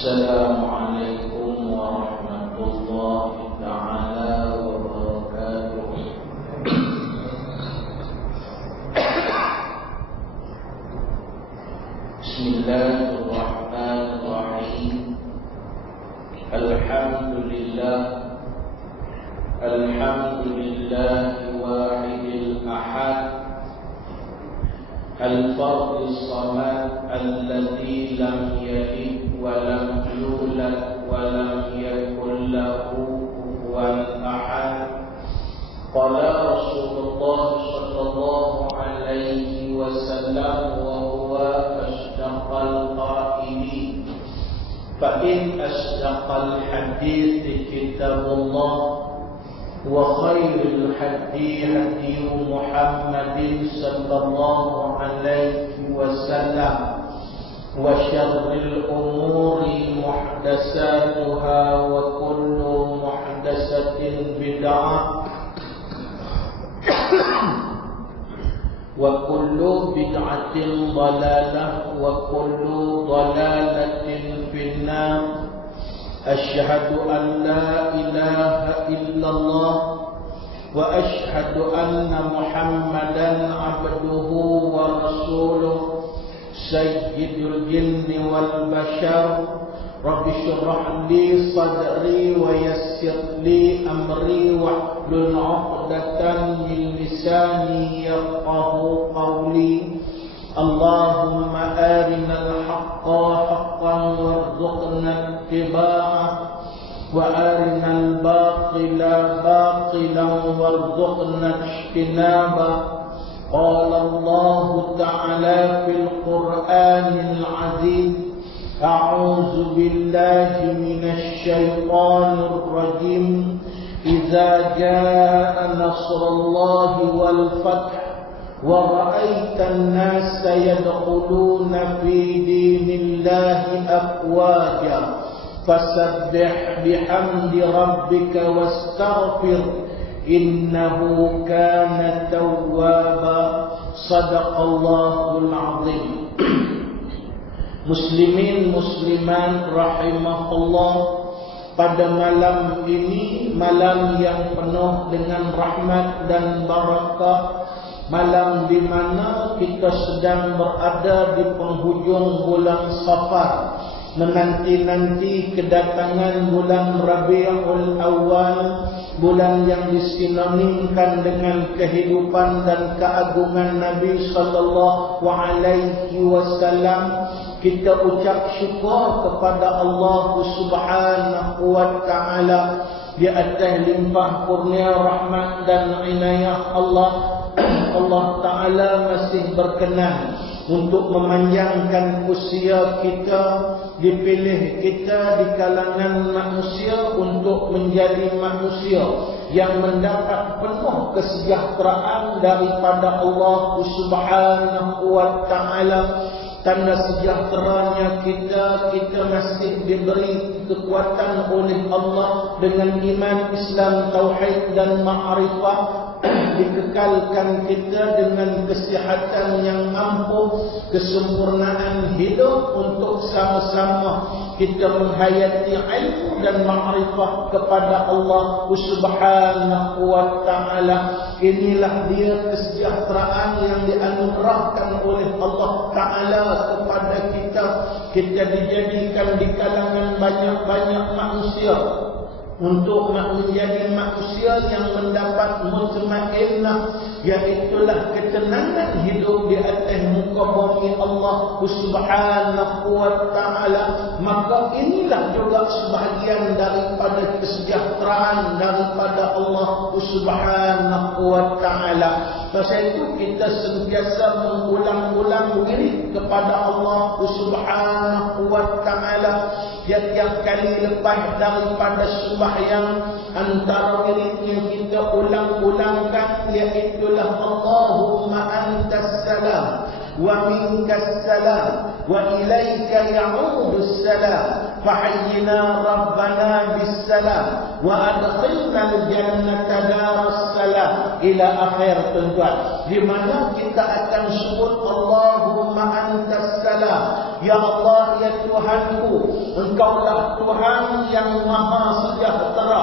Assalamualaikum warahmatullahi ta'ala wabarakatuh. Bismillahirrahmanirrahim. Alhamdulillahi wahidil ahad, al-fardis samad, alladzi lam yalid wa lam yulad wa lam yakul lahu kufuwan ahad. Qala Rasulullah sallallahu alaihi wasallam wa huwa asdaqal qailin, fa in asdaqal hadits kitabullah wa khairul hadi hadi Muhammadin sallallahu alaihi wasallam wa syarril umuri muhdatsatuha wa kullu muhdatsatin bid'ah wa kullu bid'atin dhalalah wa kullu dhalalatin finnar. Asyhadu an la ilaha illallah wa asyhadu anna Muhammadan abduhu wa rasuluh sayyidul jinni wal bashar. Rabbi shrah li sadri wa yassir li amri wahlul 'uqdatan min lisani yafqahu qawli. Allahumma arinal haqqa haqqan warzuqna ittiba'ah wa arinal batila batilan warzuqna ijtinabah. Qala Allah ta'ala fil Qur'anil 'azim, a'udzu billahi minasy syaithanir rajim. Idza jaa'a nasrullahi wal fath wa ra'aitan nasa yadkhuluna fi dinillahi afwaja fasabbih bihamdi rabbika wastaghfir innahu kana tawwaba. Sadaqallahul azim. Muslimin musliman rahimahullah, pada malam ini, malam yang penuh dengan rahmat dan barakah, malam di mana kita sedang berada di penghujung bulan Safar, menanti-nanti kedatangan bulan Rabiul Awal, bulan yang disinonimkan dengan kehidupan dan keagungan Nabi sallallahu alaihi wasallam. Kita ucap syukur kepada Allah Subhanahu wa taala di atas limpah kurnia rahmat dan inayah Allah. Allah Ta'ala masih berkenan untuk memanjangkan usia kita, dipilih kita di kalangan manusia untuk menjadi manusia yang mendapat penuh kesejahteraan daripada Allah Subhanahu wa Ta'ala. Tanda sejahteranya kita masih diberi kekuatan oleh Allah dengan iman, Islam, tauhid dan ma'rifah. Dikekalkan kita dengan kesihatan yang ampuh, kesempurnaan hidup untuk sama-sama kita menghayati ilmu dan ma'rifah kepada Allah Subhanahu wa Ta'ala. Inilah dia kesejahteraan yang dianugerahkan oleh Allah Ta'ala kepada kita. Kita dijadikan di kalangan banyak-banyak manusia untuk menjadi manusia yang mendapat mutmainnah, iaitulah ketenangan hidup di atas muka bumi Allah Subhanahu wa Ta'ala. Maka inilah juga sebahagian daripada kesejahteraan daripada Allah Subhanahu wa Ta'ala. Pasal itu kita sentiasa mengulang-ulang diri kepada Allah Subhanahu wa Ta'ala. Tiap-tiap kali lepas daripada sembahyang, antara wirid yang kita ulang-ulangkan iaitulah Allahumma antas salam wa minkas salam wa ilaika ya'udus salam fahayyina rabbana bis salam wa adkhilna al-jannata daras salam ila akhir tuan. Di mana kita akan sebut Allahumma Allahumma antas salam. Ya Allah, ya Tuhanku, Engkaulah Tuhan yang maha sejahtera.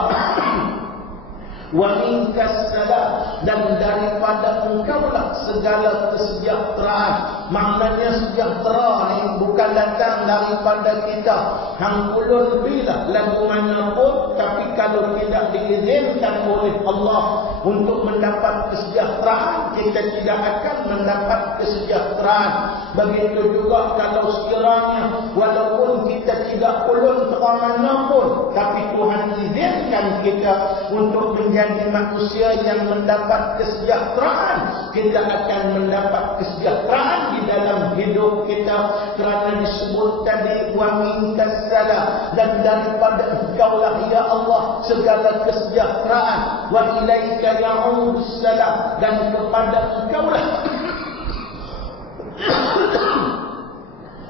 Wa minkas salam, dan daripada Engkaulah segala kesejahteraan. Maknanya sejahtera ni bukan datang daripada kita. Hang ulun bila lagu manapun, tapi kalau tidak diizinkan oleh Allah untuk mendapat kesejahteraan, kita tidak akan mendapat kesejahteraan. Begitu juga kalau sekiranya walaupun kita tidak ulun terang manapun, tapi Tuhan izinkan kita untuk menjadi manusia yang mendapat kesejahteraan, kita akan mendapat kesejahteraan di dalam hidup kita, kerana disebut tadi wa minkas salam, dan daripada Engkaulah ya Allah segala kesejahteraan. Wa ilaika ya'udus salam, dan kepada Engkaulah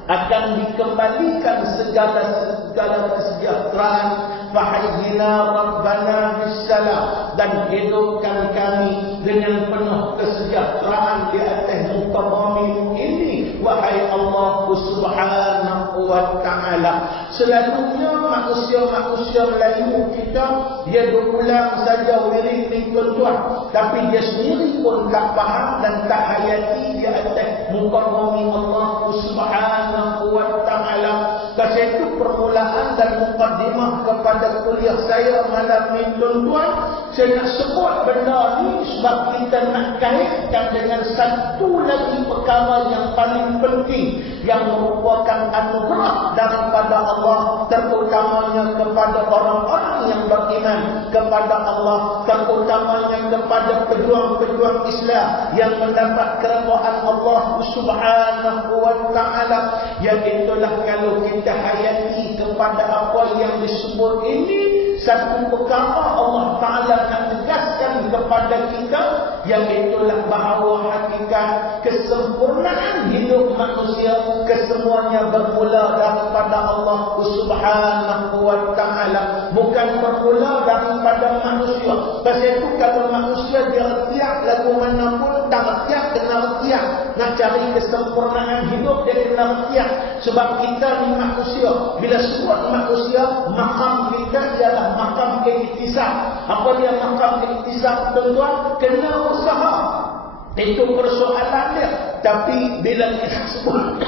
akan dikembalikan segala kesejahteraan. Fahayyina Rabbana bisalam, dan hidupkan kami dengan penuh kesejahteraan di atas muka bumi ini, wahai Allah subhanahu wa ta'ala. Selalunya manusia-manusia Melayu kita, dia berulang saja wirid ni tuan-tuan, tapi dia sendiri pun tak faham dan tak hayati di atas muka bumi Allah subhanahu wa ta'ala. Kasih itu permulaan dan mukaddimah kepada kuliah saya malam ni tuan-tuan. Saya nak sebut benda ni sebab kita nak kaitkan dengan satu lagi perkara yang paling penting, yang merupakan anugerah daripada Allah, terutamanya kepada orang-orang yang beriman kepada Allah, terutamanya kepada pejuang-pejuang Islam yang mendapat keredaan Allah subhanahu wa ta'ala. Iaitulah kalau kita hayati kepada apa yang disebut ini, satu perkara Allah Ta'ala nak tegaskan kepada kita, iaitulah bahawa hakikat kesempurnaan hidup manusia kesemuanya bermula daripada Allah subhanahu wa ta'ala, bukan bermula daripada manusia. Sebab itu kalau manusia dia retiak lagu manapun, tak retiak kena retiak. Nak cari kesempurnaan hidup dia kena retiak. Sebab kita ni manusia, bila sebut manusia, makam kita ialah makam keiktisab. Apa dia makam keiktisab tuan-tuan? Kena usaha. Itu persoalan dia. Tapi bila kita sebut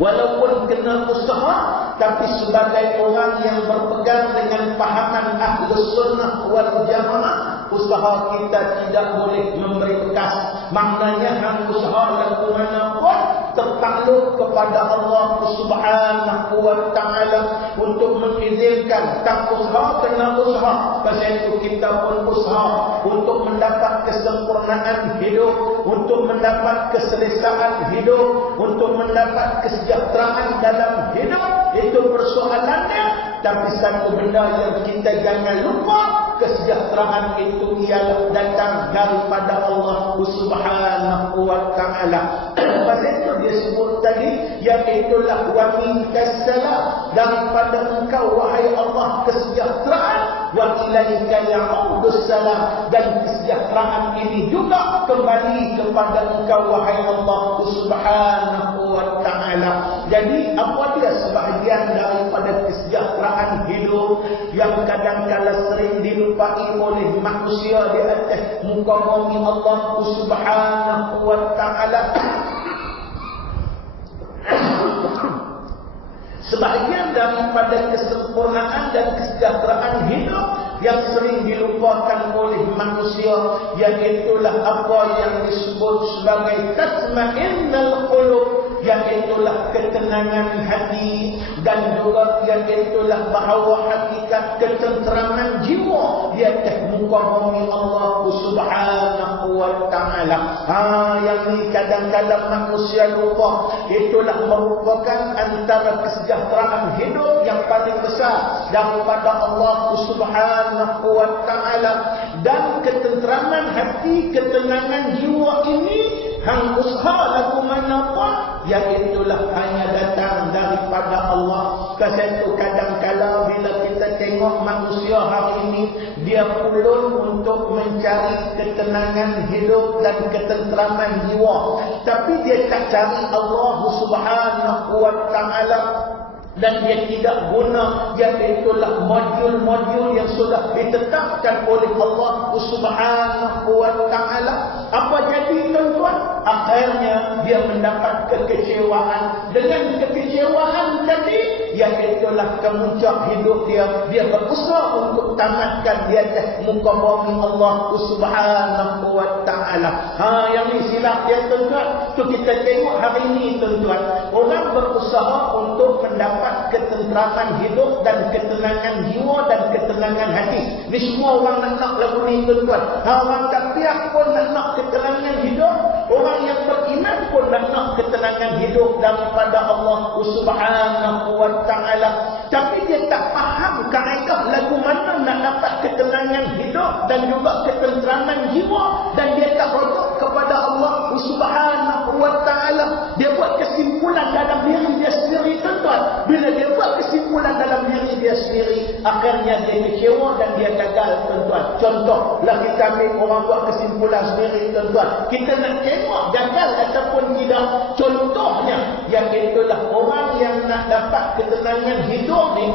walaupun kena usaha, tapi sebagai orang yang berpegang dengan fahaman Ahlus Sunnah wal Jamaah, usaha kita tidak boleh memberi bekas. Maknanya hang usaha lagu manapun tertakluk kepada Allah subhanahu wa ta'ala untuk mengizinkan. Tak usaha kena usaha. Pasal itu kita pun usaha untuk mendapat kesempurnaan hidup, untuk mendapat keselesaan hidup, untuk mendapat kesejahteraan dalam hidup. Itu persoalannya. Tapi satu benda yang kita jangan lupa, kesejahteraan itu ialah datang daripada Allah subhanahu wa ta'ala. Pasal itu dia sebut tadi, iaitulah wa minkas salam, daripada Engkau wahai Allah kesejahteraan, wa ilaika ya'udus salam, dan kesejahteraan ini juga kembali kepada Engkau wahai Allah subhanahu wa ta'ala. Jadi apa dia sebahagian daripada kesejahteraan hidup yang kadang-kala sering dilupai oleh manusia di atas muka bumi Allah subhanahu wa ta'ala? Sebahagian daripada kesempurnaan dan kesejahteraan hidup yang sering dilupakan oleh manusia, iaitulah apa yang disebut sebagai tatma'innal qulub, iaitulah ketenangan hati, dan juga iaitulah bahawa hakikat ketenteraman jiwa di atas muka bumi Allah subhanahu wa ta'ala. Yang ni kadang-kadang manusia lupa. Itulah merupakan antara kesejahteraan hidup yang paling besar daripada Allah subhanahu wa ta'ala. Dan ketenteraman hati, ketenangan jiwa ini, hang usaha lagu manapun, iaitulah hanya datang daripada Allah. Pasal itu kadang-kala bila kita tengok manusia hari ini, dia ulun untuk mencari ketenangan hidup dan ketenteraman jiwa, tapi dia tak cari Allah Subhanahu wa taala, dan dia tidak guna iaitulah modul-modul yang sudah ditetapkan oleh Allah Subhanahu wa taala. Apa jadi tuan-tuan? Akhirnya dia mendapat kekecewaan. Dengan kekecewaan tadi, iaitulah kemuncak hidup dia berusaha untuk tamatkan di atas muka bumi Allah Subhanahu wa taala. Yang ni silap dia tuan-tuan. Tu kita tengok hari ini tuan-tuan, orang berusaha untuk mendapat ketenteraman hidup dan ketenangan jiwa dan ketenangan hati. Ni semua orang nak lagu ni tuan-tuan. Orang kafir pun nak ketenangan hidup, orang yang beriman pun nak ketenangan hidup daripada Allah Subhanahu wa taala. Tapi dia tak faham kaedah lagu mana nak dapat ketenangan hidup dan juga ketenteraman jiwa, dan dia tak rujuk kepada Allah Subhanahu wa taala. Dia buat kesimpulan dalam diri dia sendiri tuan-tuan. Bila dia buat kesimpulan dalam diri dia sendiri, akhirnya dia kecewa dan dia gagal tuan-tuan. Contohlah kita ambil orang buat kesimpulan sendiri tuan-tuan. Kita nak tengok gagal ataupun tidak. Contohnya, iaitulah orang yang nak dapat ketenangan hidup ni,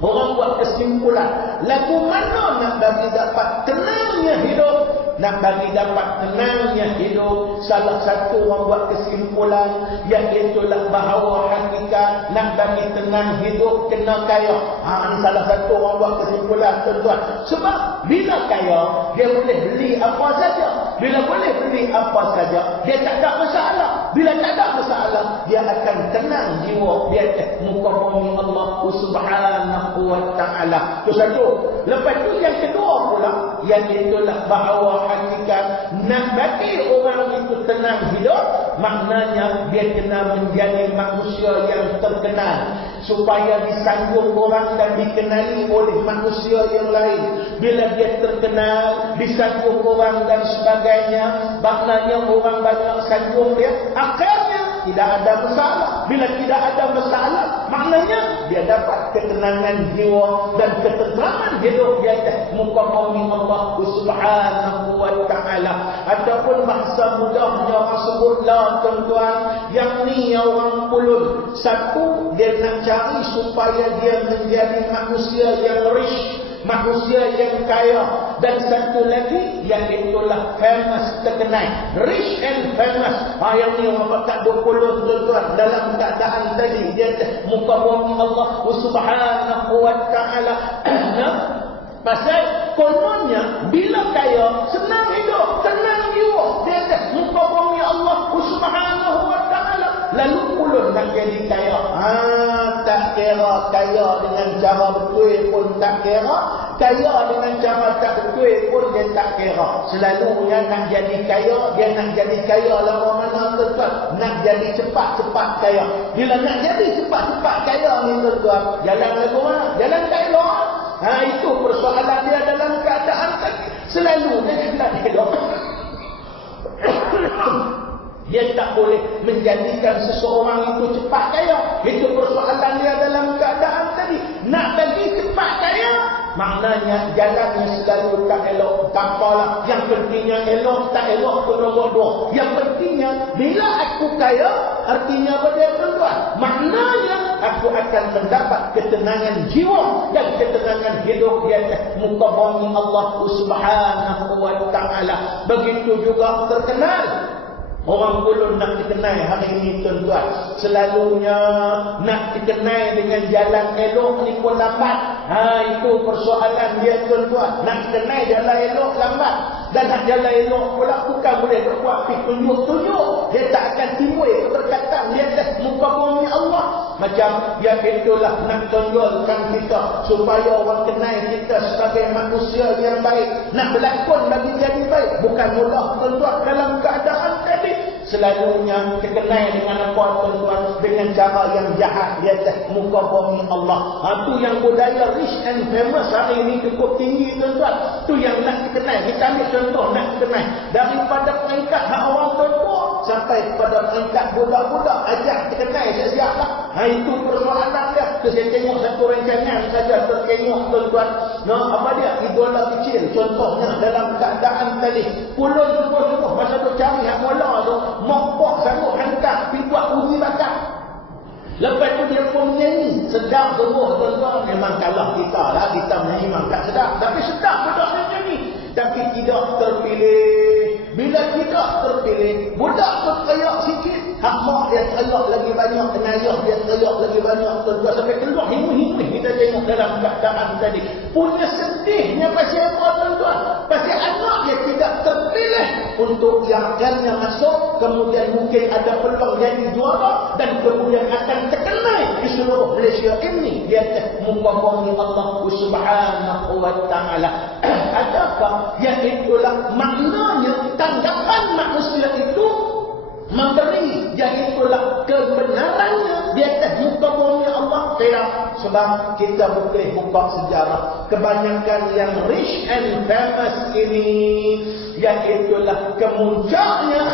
orang buat kesimpulan lagu mana nak bagi dapat tenangnya hidup. Nak bagi dapat tenangnya hidup, salah satu orang buat kesimpulan iaitulah bahawa hakikat nak bagi tenang hidup kena kaya. Ini salah satu orang buat kesimpulan tuan-tuan. Sebab bila kaya, dia boleh beli apa saja. Bila boleh beli apa saja, dia tak ada masalah. Bila tak ada masalah, dia akan tenang jiwa di atas muka bumi Allah Subhanahu wa taala. Itu satu. Lepas tu yang kedua pula, iaitulah bahawa hakikat nak bagi orang itu tenang hidup, maknanya dia kena menjadi manusia yang terkenal, supaya disanggung orang dan dikenali oleh manusia yang lain. Bila dia terkenal, disanggung orang dan sebagainya, maknanya orang banyak sanggung dia, akhirnya tidak ada masalah. Bila tidak ada masalah, maknanya dia dapat ketenangan jiwa dan ketenteraman hidup di atas muka bumi Allah Subhanahu wa taala. Ataupun bahasa mudahnya orang sebutlah tuan-tuan, yang ni orang ulun. Satu, dia nak cari supaya dia menjadi manusia yang rich, manusia yang kaya. Dan satu lagi, iaitulah famous, terkenal, rich and famous. Yang ni orang tak berpulun tuan-tuan dalam keadaan tadi dia muka bumi Allah Subhanahu wa taala. Pasal kononnya bila kaya senang hidup, tenang jiwa dia muka bumi Allah Subhanahu wa taala. Lalu ulun nak jadi kaya. Tak kira kaya dengan cara betul pun tak kira, kaya dengan cara tak betul pun dia tak kira. Selalunya nak jadi kaya, dia nak jadi kaya lawan mana tuan-tuan? Nak jadi cepat-cepat kaya. Bila nak jadi cepat-cepat kaya ni tuan-tuan, jalan lagu mana? Jalan tak elok. Itu persoalan dia dalam keadaan tadi. Selalunya dia tak elok. Dia tak boleh menjadikan seseorang itu cepat kaya. Itu persoalan dia dalam keadaan tadi. Nak bagi cepat kaya, maknanya jalannya selalu tak elok. Tak apalah. Yang pentingnya elok, tak elok itu nombor dua. Yang pentingnya bila aku kaya, artinya apa dia tuan-tuan? Maknanya aku akan mendapat ketenangan jiwa dan ketenangan hidup di atas muka bumi Allah Subhanahu wa taala. Begitu juga terkenal orang ulun nak dikenal hari ini tuan-tuan. Selalunya nak dikenal dengan jalan elok ni pun lambat. Itu persoalan dia tuan-tuan. Nak dikenal jalan elok lambat. Dan nak jalan elok pula bukan boleh berbuat tunjuk-tunjuk. Dia tak akan timbul keberkatan di atas muka bumi Allah. Macam dia itulah nak tunjukkan kita supaya orang kenal kita sebagai manusia yang baik. Nak berlakon bagi jadi baik. Bukan mudah tuan-tuan dalam keadaan tadi. Selalunya terkenal dengan apa tuan-tuan? Dengan cara yang jahat di atas muka bumi Allah. Itu yang budaya rich and famous hari ini cukup tinggi tuan-tuan. Itu yang nak dikenal. Kita ambil contoh nak dikenal. Daripada peringkat hak orang tua sampai kepada peringkat budak-budak. Ajak terkenal siap-siap lah. Itu persoalan dia. Saya tengok satu rancangan saja tertengok tuan-tuan. Apa dia? Idola kecil. Contohnya dalam keadaan tadi. Pulun subuh-subuh. Masa tu cari hak bola tu. Mokpok sanggup hantar. Pergi buat uji bakat. Lepas tu dia pun menyanyi. Sedap semua tuan-tuan. Memang kalah kita lah. Kita menyanyi memang tak sedap. Tapi sedap budak menyanyi. Tapi tidak terpilih. Bila tidak terpilih, budak tu teriak sikit. Hak mak dia teriak lagi banyak. Ayah dia teriak lagi banyak. Tuan-tuan sampai keluar himuh-himuh. Kita tengok dalam keadaan tadi. Punya sedihnya pasal apa tuan-tuan? Pasal anak dia tidak terpilih untuk yang akannya masuk. Kemudian mungkin ada peluang jadi juara. Dan kemudian akan terkenal di seluruh Malaysia ini. Dia muka bumi Allah Subhanahu wa ta'ala. Adakah yang itulah maknanya tanggapan manusia itu memberi yang itulah kebenarannya di atas muka bumi Allah? Tidak. Sebab kita boleh buka sejarah. Kebanyakan yang rich and famous ini yang itulah kemuncaknya.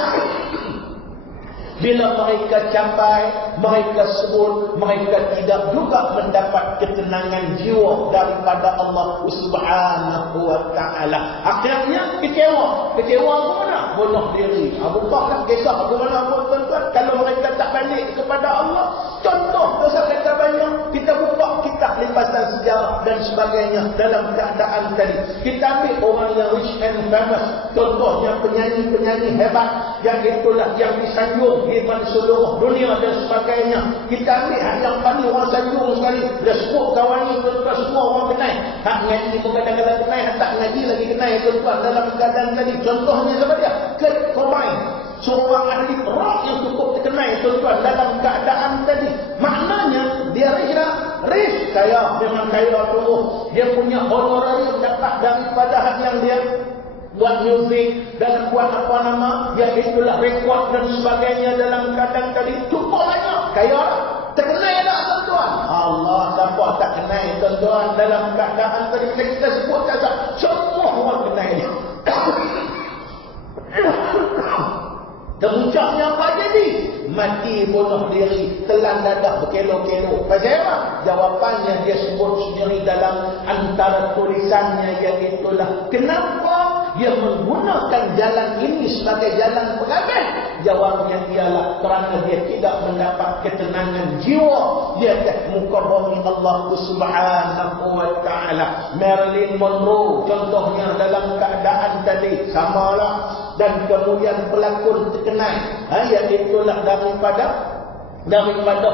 Bila mereka capai, mereka sebut, mereka tidak juga mendapat ketenangan jiwa daripada Allah Subhanahu wa ta'ala. Akhirnya kecewa. Kecewa ke mana? Bunuh diri. Bukalah kisah ke mana pun tuan-tuan. Kalau mereka tak balik kepada Allah. Contoh, dosa kata banyak. Kita buka kitab lipasan sejarah dan sebagainya dalam keadaan tadi. Kita ambil orang yang rich and famous. Contohnya penyanyi-penyanyi hebat. Yang itulah yang disanjung di seluruh dunia dan sebagainya. Kita ambil hak yang paling orang sanjung sekali. Dia sebut kawan ni tuan-tuan semua orang kenal. Hak ngaji pun kadang-kadang kenal. Hak tak ngaji lagi kenal tuan-tuan dalam keadaan tadi. Contohnya siapa dia? Kurt Cobain. Seorang ahli rock yang cukup terkenal tuan-tuan dalam keadaan tadi. Maknanya dia rich. Kaya. Memang kaya terus. Dia punya honorarium dapat daripada hak yang dia buat muzik dan buat apa nama yang itulah rekod dan sebagainya dalam keadaan tadi. Cukup banyak. Kaya terkenal tak tuan-tuan? Allah siapa tak kenal tuan-tuan dalam keadaan tadi. Kita sebut saja semua orang kenal dia. Kemuncaknya apa jadi? Mati, bunuh diri, telan dadah berkelo-kelo. Pasal apa? Jawapannya dia sebut sendiri dalam antara tulisannya yang itulah kenapa dia menggunakan jalan ini sebagai jalan pengambil. Jawabnya ialah kerana dia tidak mendapat ketenangan jiwa di atas muka bumi Allah Subhanahu wa ta'ala. Marilyn Monroe contohnya dalam keadaan tadi samalah. Dan kemudian pelakon terkenal yang itulah daripada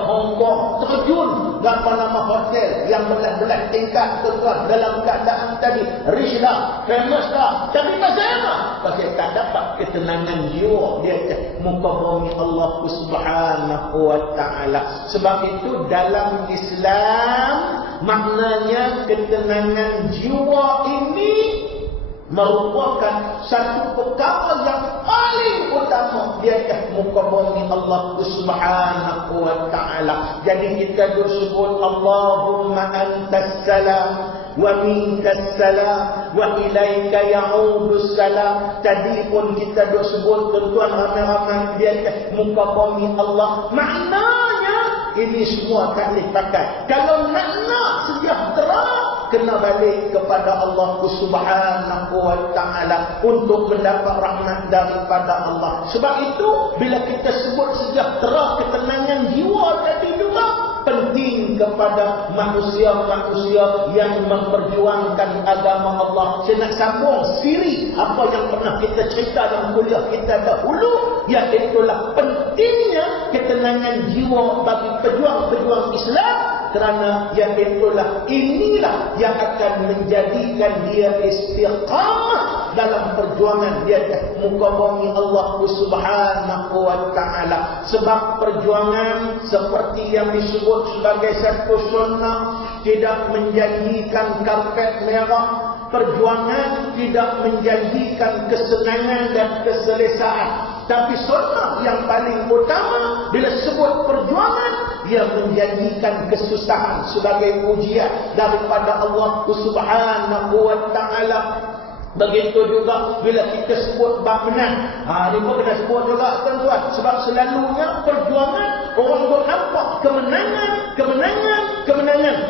Hong Kong terjun ke nama hotel yang belas-belas tingkat tuan dalam keadaan tadi rich dah, famous dah, tapi pasal apa? Pasal tak dapat ketenangan jiwa di atas muka bumi Allah Subhanahu wa ta'ala. Sebab itu dalam Islam maknanya ketenangan jiwa ini merupakan satu perkara yang paling utama di atas muka bumi Allah Subhanahu wa ta'ala. Jadi kita disebut Allahumma antas salam wa minkas salam wa ilaika ya'udus salam. Tadi pun kita disebut tuan-tuan ramai-ramai di atas muka bumi Allah. Maknanya ini semua tak boleh pakai. Kalau nak sejahtera, kena balik kepada Allah Subhanahu wa ta'ala untuk mendapat rahmat daripada Allah. Sebab itu bila kita sebut sejahtera, ketenangan jiwa tadi juga penting kepada manusia-manusia yang memperjuangkan agama Allah. Saya nak sambung siri apa yang pernah kita cerita dalam kuliah kita dahulu, iaitulah pentingnya ketenangan jiwa bagi pejuang-pejuang Islam. Kerana yang itulah inilah yang akan menjadikan dia istiqamah dalam perjuangan dia atas muka bumi Allah Subhanahu wa ta'ala. Sebab perjuangan seperti yang disebut sebagai satu sunnah tidak menjanjikan karpet merah. Perjuangan tidak menjanjikan kesenangan dan keselesaan. Tapi sunnah yang paling utama bila sebut perjuangan, dia menjanjikan kesusahan sebagai ujian daripada Allah Subhanahu wa ta'ala. Begitu juga bila kita sebut bab menang. Ini pun kena sebut juga tuan-tuan. Sebab selalunya perjuangan orang duk nampak kemenangan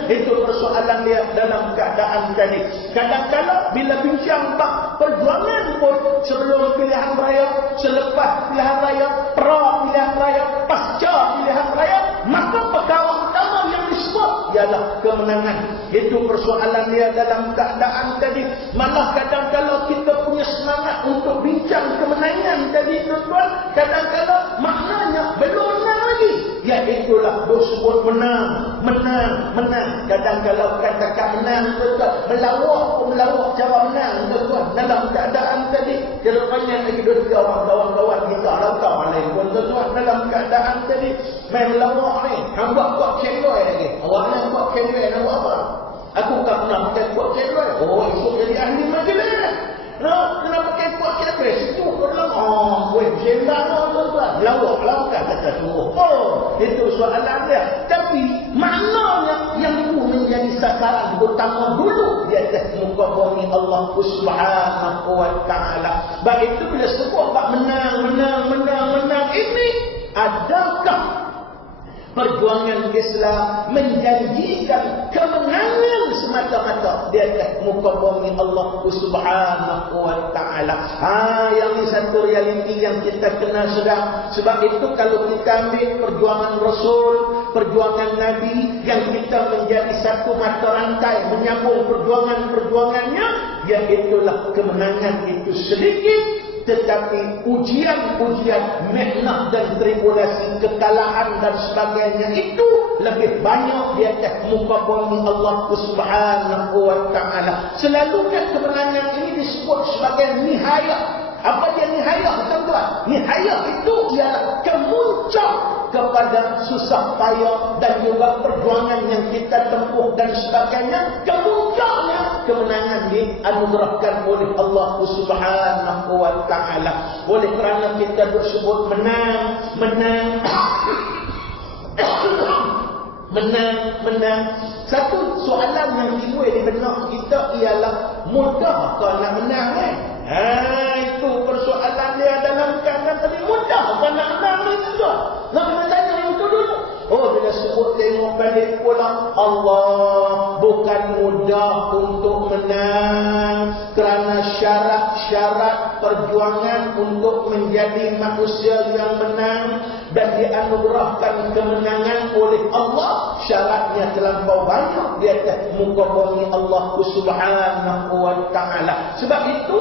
Itu persoalan dia dalam keadaan tadi. Kadang-kadang bila bincang bab perjuangan pun, sebelum pilihan raya, selepas pilihan raya, pra pilihan raya, pasca pilihan raya, maka perkara utama yang disebut ialah kemenangan. Itu persoalan dia dalam keadaan tadi. Malah kadang-kadang kita punya semangat untuk bincang kemenangan tadi, tuan-tuan, kadang-kadang maknanya belum menang lagi. Ya itulah disebut menang. Kadang-kadang katakan menang, tuan-tuan, melawak cara menang, tuan-tuan, dalam keadaan tadi. Kedepannya lagi dua kawan-kawan kita lautau alaih pun, tuan-tuan, dalam keadaan tadi main melawak ni. Hang buat cendol lagi. Awaknya buat cendol nak buat apa? Aku tak pernah pakai buat cendol. Oh, esok jadi ahli majlis. Kenapa pakai buat cendol? Itu kalau sembang tuan-tuan. Lawak kata suruh. Itu soalan dia. Tapi maknanya yang itu menjadi sasaran utama dulu di atas muka bumi Allah Subhanahu wa taala. Baik itu bila sebut bab menang ini, adakah perjuangan Islam menjanjikan kemenangan semata-mata di atas muka bumi Allah Subhanahu wa taala? Yang ini satu realiti yang kita kena sedar. Sebab itu kalau kita ambil perjuangan Rasul, perjuangan Nabi, yang kita menjadi satu mata rantai menyambung perjuangannya, iaitulah kemenangan itu sedikit, tetapi ujian-ujian, mihnah dan tribulasi, kekalahan dan sebagainya itu lebih banyak di atas muka bumi Allah Subhanahu wa taala. Selalunya kemenangan ini disebut sebagai nihayah. Apa dia nihayah, tuan-tuan? Nihayah itu ialah kemuncak kepada susah payah dan juga perjuangan yang kita tempuh dan sebagainya. Kemuncaknya kemenangan dianugerahkan oleh Allah Subhanahu wa taala. Oleh kerana kita bersebut menang. Satu soalan yang timbul di benak kita ialah, mudah ke nak menang kan? Itu persoalan dia dalam keadaan tadi. Mudah ke nak menang ni, tuan? Nak kena tanya yang itu dulu. Bila sebut tengok balik pula, Allah bukan mudah untuk menang, kerana syarat-syarat perjuangan untuk menjadi manusia yang menang dan dianugerahkan kemenangan oleh Allah, syaratnya terlampau banyak di atas muka bumi Allah Subhanahu wa taala. Sebab itu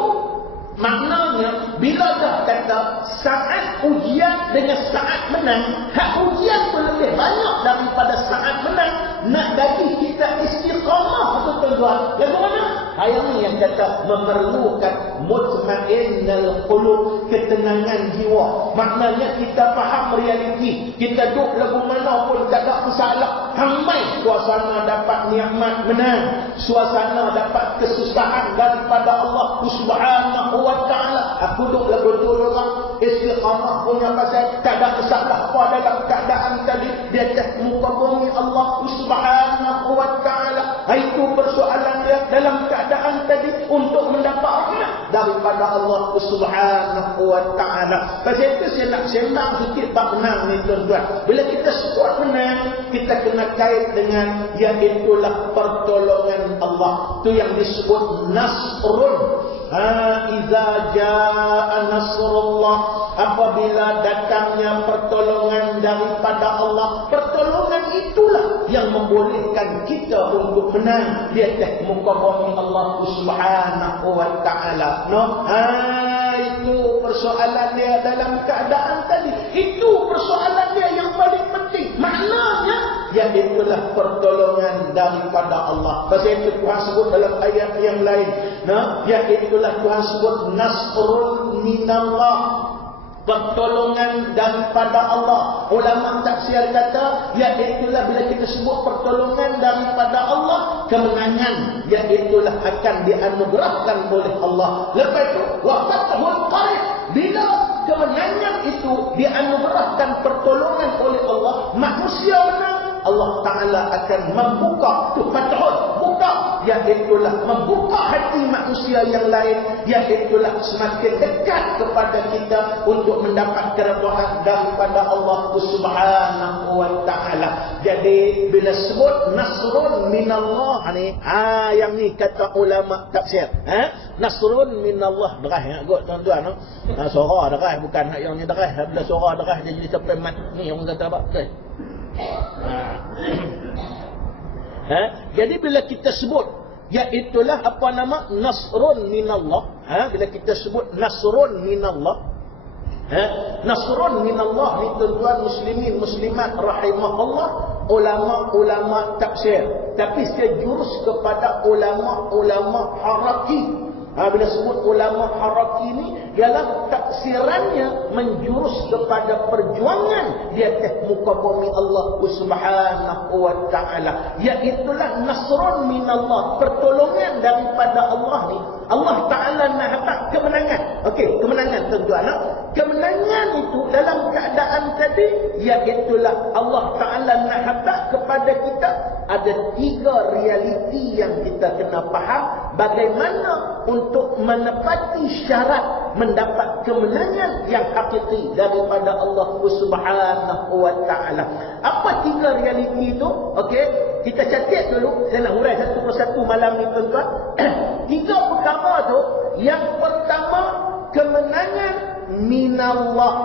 maknanya bila dah kata saat ujian dengan saat menang, hak ujian pun lebih banyak daripada saat menang. Nak jadi kita istiqamah tu, tuan-tuan, lagu mana? Ayat ni yang kata memerlukan mutmainnal qulub, ketenangan jiwa. Maknanya kita faham realiti. Kita duduk lagu mana pun tak ada masalah. Hamai suasana dapat nikmat menang, suasana dapat kesusahan daripada Allah Subhanahu wa taala. Aku duduk lagu tu orang istiqamah punya pasal tak ada masalah apa dalam keadaan tadi di atas muka bumi Allah Subhanahu wa taala. Itu persoalan dia dalam keadaan tadi untuk mendapat rahmat daripada Allah Subhanahu wa taala. Pasal itu saya nak sembang sikit bab menang ni, tuan-tuan. Bila kita sebut menang, kita kena kait dengan iaitulah pertolongan Allah. Tu yang disebut nasrun. Iza jaa nasrullah, apabila datangnya pertolongan daripada Allah, pertolongan itulah yang membolehkan kita untuk menang di atas muka bumi Allah Subhanahu wa taala. Itu persoalan dia dalam keadaan tadi. Itu persoalan dia yang paling penting. Maknanya iaitulah pertolongan daripada Allah. Pasal itu Tuhan sebut dalam ayat yang lain, iaitulah Tuhan sebut nasrun minallah, pertolongan daripada Allah. Ulama tafsir kata, iaitulah bila kita sebut pertolongan daripada Allah, kemenangan iaitulah akan dianugerahkan oleh Allah. Lepas itu wa fathul qarib, bila kemenangan itu dianugerahkan pertolongan oleh Allah, manusia menang, Allah Ta'ala akan membuka tu fathul, buka, iaitulah membuka hati manusia yang lain, iaitulah semakin dekat kepada kita untuk mendapat keredaan daripada Allah Subhanahu wa taala. Jadi Jadi bila sebut nasrun minallah ni, yang ni kata ulama tafsir. Nasrun minallah derah kot tuan-tuan. Suara derah bukan hak yang ni derah. Bila suara derah dia jadi sampai mat ni orang kata apa? Jadi bila kita sebut iaitulah apa nama nasrun minallah. Bila kita sebut nasrun minallah, nasrun minallah ni tuan-tuan muslimin muslimat rahimahullah, ulama-ulama tafsir, tapi saya jurus kepada ulama-ulama haraki. Bila sebut ulama haraki ni ialah tafsirannya menjurus kepada perjuangan di atas muka bumi Allah Subhanahu wa taala, iaitulah nasrun minallah, pertolongan daripada Allah ni. Allah taala nak dapat kemenangan. Okey, kemenangan tuan-tuan. Kemenangan itu dalam keadaan tadi iaitulah Allah taala nak dapat kepada kita ada 3 realiti yang kita kena faham bagaimana untuk menepati syarat mendapat kemenangan yang hakiki daripada Allah Subhanahu wa taala. Apa 3 realiti itu? Okey, kita catat dulu. Saya nak hurai satu persatu malam ni tuan-tuan. 3 perkara tu, yang pertama kemenangan minallah.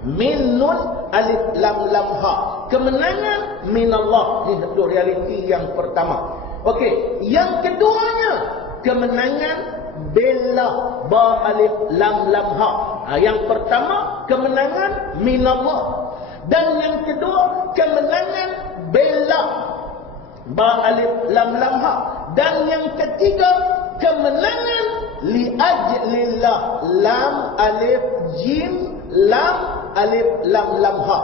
Min nun alif lam lam ha. Kemenangan minallah. Ini satu realiti yang pertama. Okey, yang keduanya kemenangan bela ba alif lam lam ha. Yang pertama kemenangan minallah, dan yang kedua kemenangan bela ba alif lam lam ha, dan yang ketiga kemenangan li ajlillah lam alif jim lam alif lam lam ha.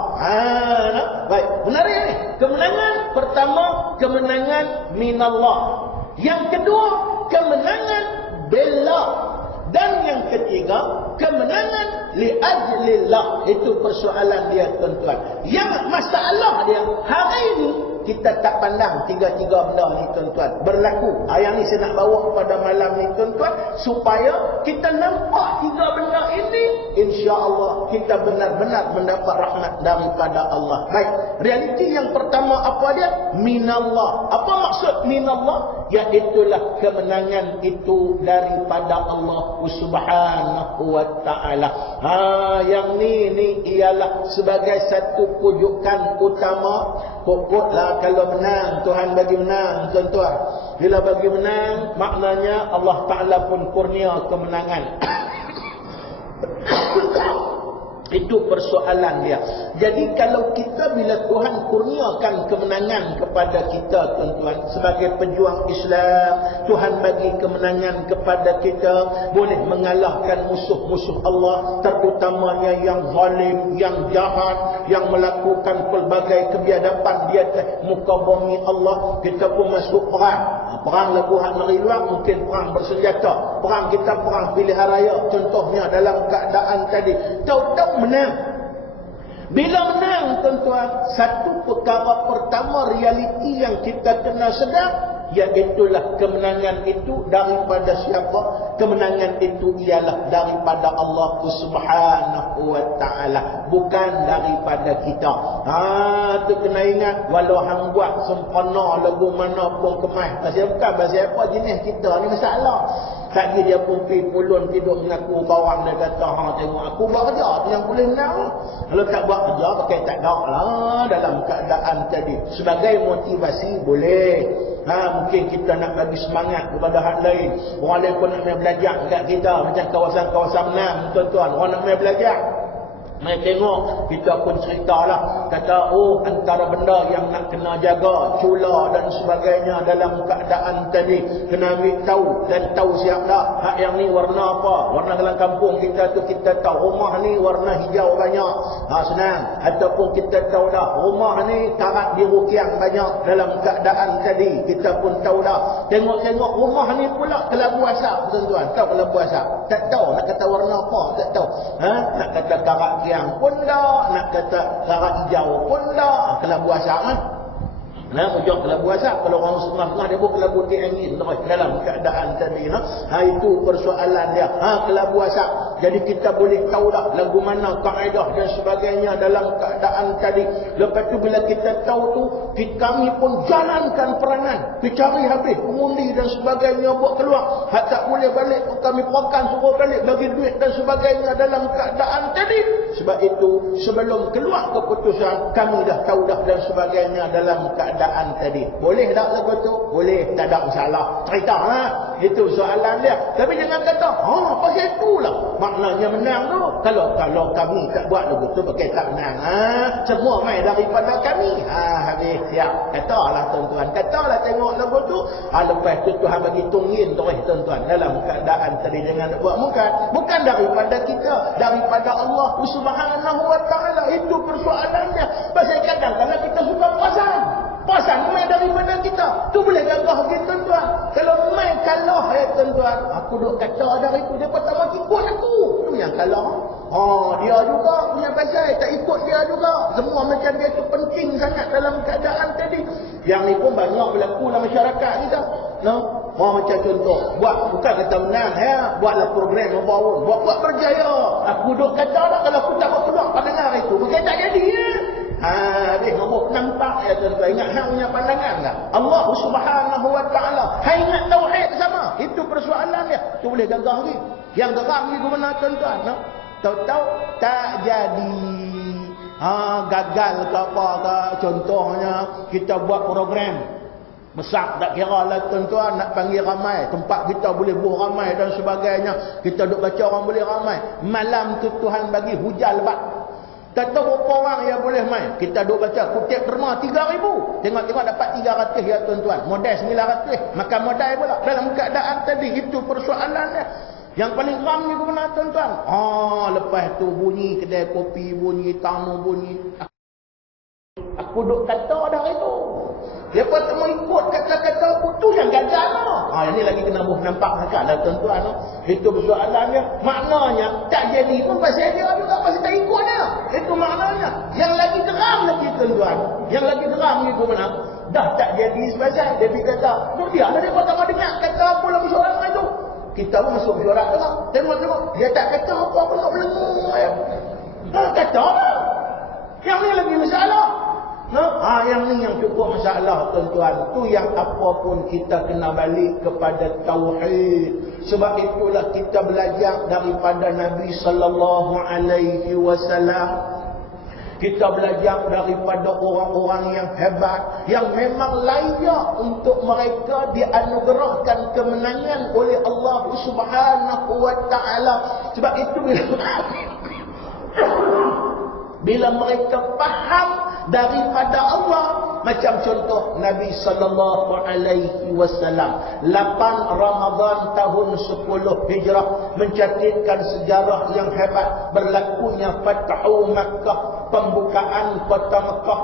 Baik, benar ni. Kemenangan pertama kemenangan minallah, yang kedua kemenangan bela, dan yang ketiga kemenangan li ajlillah. Itu persoalan dia tuan-tuan. Yang masalah dia hari ini kita tak pandang 3 benda ni tuan-tuan berlaku. Yang ni saya nak bawa pada malam ni tuan-tuan, supaya kita nampak 3 benda ini, insya-Allah kita benar-benar mendapat rahmat daripada Allah. Baik, realiti yang pertama apa dia? Minallah. Apa maksud minallah? Iaitulah kemenangan itu daripada Allah Subhanahu wa taala. Yang ni ialah sebagai satu pujukan utama. Pokoklah kalau menang, Tuhan bagi menang tuan-tuan. Bila bagi menang, maknanya Allah Ta'ala pun kurnia kemenangan. Itu persoalan dia. Jadi kalau kita bila Tuhan kurniakan kemenangan kepada kita tuan-tuan, sebagai pejuang Islam, Tuhan bagi kemenangan kepada kita, boleh mengalahkan musuh-musuh Allah, terutamanya yang zalim, yang jahat, yang melakukan pelbagai kebiadaban di atas muka bumi Allah. Kita pun masuk perang. Perang lagu hak negeri luar, mungkin perang bersenjata. Perang kita perang pilihan raya. Contohnya dalam keadaan tadi, tahu-tahu menang. Bila menang tuan-tuan, satu perkara pertama realiti yang kita kena sedar, iaitulah kemenangan itu daripada siapa? Kemenangan itu ialah daripada Allah Subhanahu wa taala, bukan daripada kita. Tu kena ingat, walau hang buat sempurna lagu mana pun kemas, pasal apa jenis kita ni masalah. Tadi dia pun pergi pulun tidur mengaku bawang, dia kata, tengok aku buat kerja tu yang boleh menang. Kalau tak buat kerja pakai tak dak lah dalam keadaan tadi. Sebagai motivasi boleh. Mungkin kita nak bagi semangat kepada hak lain. Orang lain pun nak main belajar dekat kita, macam kawasan-kawasan menang tuan-tuan. Orang nak main belajar. Mai tengok, kita pun ceritalah, kata antara benda yang nak kena jaga, cula dan sebagainya dalam keadaan tadi, kena ambil tahu dan tahu siap dah hak yang ni warna apa. Warna dalam kampung kita tu kita tahu rumah ni warna hijau banyak, senang. Ataupun kita tahu dah rumah ni karat dirukiang banyak dalam keadaan tadi, kita pun tahu dah. Tengok-tengok rumah ni pula kelabu asap tuan-tuan. Tahu kelabu asap? Tak tahu nak kata warna apa, tak tahu. Nak kata karat yang pun dah, nak kata karat hijau pun dah, kelabu asap kan. Ujung kelabu asap, kalau orang setengah-setengah dia pun kelabu di angin dalam keadaan tadi. Itu persoalan dia. Kelabu asap. Jadi kita boleh tahu dah lagu mana kaedah dan sebagainya dalam keadaan tadi. Lepas tu bila kita tahu tu, kami pun jalankan peranan. Kita cari habis pengundi dan sebagainya, buat keluar. Tak boleh balik, kami pokan suruh balik, bagi duit dan sebagainya dalam keadaan tadi. Sebab itu sebelum keluar keputusan, kami dah tahu dah dan sebagainya dalam keadaan tadi. Boleh tak lagu tu? Boleh, tak ada masalah. Cerita lah. Itu soalan dia. Tapi jangan kata, pasal itulah maknanya menang tu. Kalau kami tak buat lagu tu, pakai tak menang. Semua main daripada kami. Habis siap. Katalah tuan-tuan. Katalah tengok lagu tu. Lepas tu Tuhan bagi tunggin terus tuan-tuan. Dalam keadaan tadi jangan buat bukan daripada kita. Daripada Allah Subhanahu wa ta'ala. Itu persoalannya. Pasal kadang-kadang kita suka Puasan main daripada kita. Tu boleh gagah gitu tuan-tuan. Kalau main kalah tuan-tuan. Aku duk kata dari tu. Dia tak maki ikut aku. Tu yang kalah. Dia juga punya pasal. Tak ikut dia juga. Semua macam dia tu penting sangat dalam keadaan tadi. Yang ni pun banyak berlaku dalam masyarakat kita. Macam contoh. Bukan kata menang. Buatlah program membangun. Buat berjaya. Aku duk kata dah. Kalau aku tak keluar pandangan itu. Bukan tak jadi dia nampak tuan-tuan. Ingat hang punya pandangan tak? Allah Subhanahu wa ta'ala. Ingat tauhid sama. Itu persoalan dia. Tu boleh gagah lagi. Yang geram ni guna tuan-tuan. Tahu-tahu tak jadi. Gagal ke apa ke. Contohnya kita buat program besar, tak kira lah tuan-tuan, nak panggil ramai, tempat kita boleh buh ramai dan sebagainya. Kita duk baca orang boleh ramai. Malam tu Tuhan bagi hujan lebat. Tak tahu berapa orang yang boleh main. Kita duk baca kutip derma 3,000. Tengok-tengok dapat 300 ya tuan-tuan. Modal 900. Makan modal pula. Dalam keadaan tadi. Itu persoalannya. Yang paling ram ni mana tuan-tuan? Lepas tu bunyi kedai kopi, bunyi tamu, bunyi. Aku duk kata dah itu. Lepas tu mengikut kata-kata aku tu yang gagal lah. Ini lagi kena nampak sangat lah tuan-tuan. Itu persoalannya. Maknanya tak jadi pun pasal dia juga, pasal tak ikut dia. Itu maknanya. Yang lagi geram lagi tuan-tuan. Yang lagi geram ni mana? Dah tak jadi sebasal. Dia kata, dia lah dia pertama dengar kata apa lagi seorang itu. Kita pun masuk mesyuarat tengok. Tengok-tengok. Dia tak kata apa-apa nak melengung. Kata lah. Yang ni lagi masalah. Yang ni yang cukup masalah tuan-tuan. Tu yang apapun kita kena balik kepada tauhid. Sebab itulah kita belajar daripada Nabi sallallahu alaihi wasallam. Kita belajar daripada orang-orang yang hebat, yang memang layak untuk mereka dianugerahkan kemenangan oleh Allah Subhanahu wa ta'ala. Sebab itu bila mereka faham daripada Allah, macam contoh Nabi sallallahu alaihi wasallam 8 Ramadan tahun 10 Hijrah mencatatkan sejarah yang hebat, berlakunya Fathu Makkah, pembukaan kota Makkah.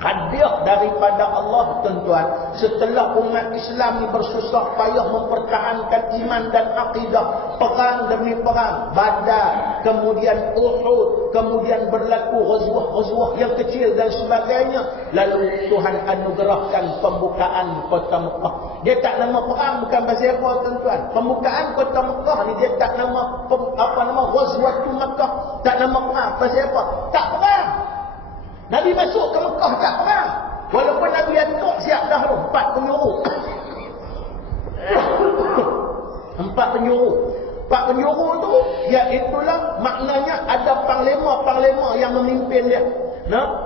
Hadiah daripada Allah tuan-tuan. Setelah umat Islam ni bersusah payah mempertahankan iman dan akidah, perang demi perang, Badar, kemudian Uhud, kemudian berlaku ghazwah yang kecil dan sebagainya, lalu Tuhan anugerahkan pembukaan kota Mekah. Dia tak nama perang, bukan pasal apa tuan-tuan. Pembukaan kota Mekah ni dia tak nama ghazwatul Mekah, tak nama perang. Pasal apa? Tak perang. Nabi masuk ke Mekah tak perang. Walaupun Nabi atuk siap dah 4 penyuruh. 4 penyuruh. 4 penyuruh tu, iaitulah maknanya ada panglima-panglima yang memimpin dia.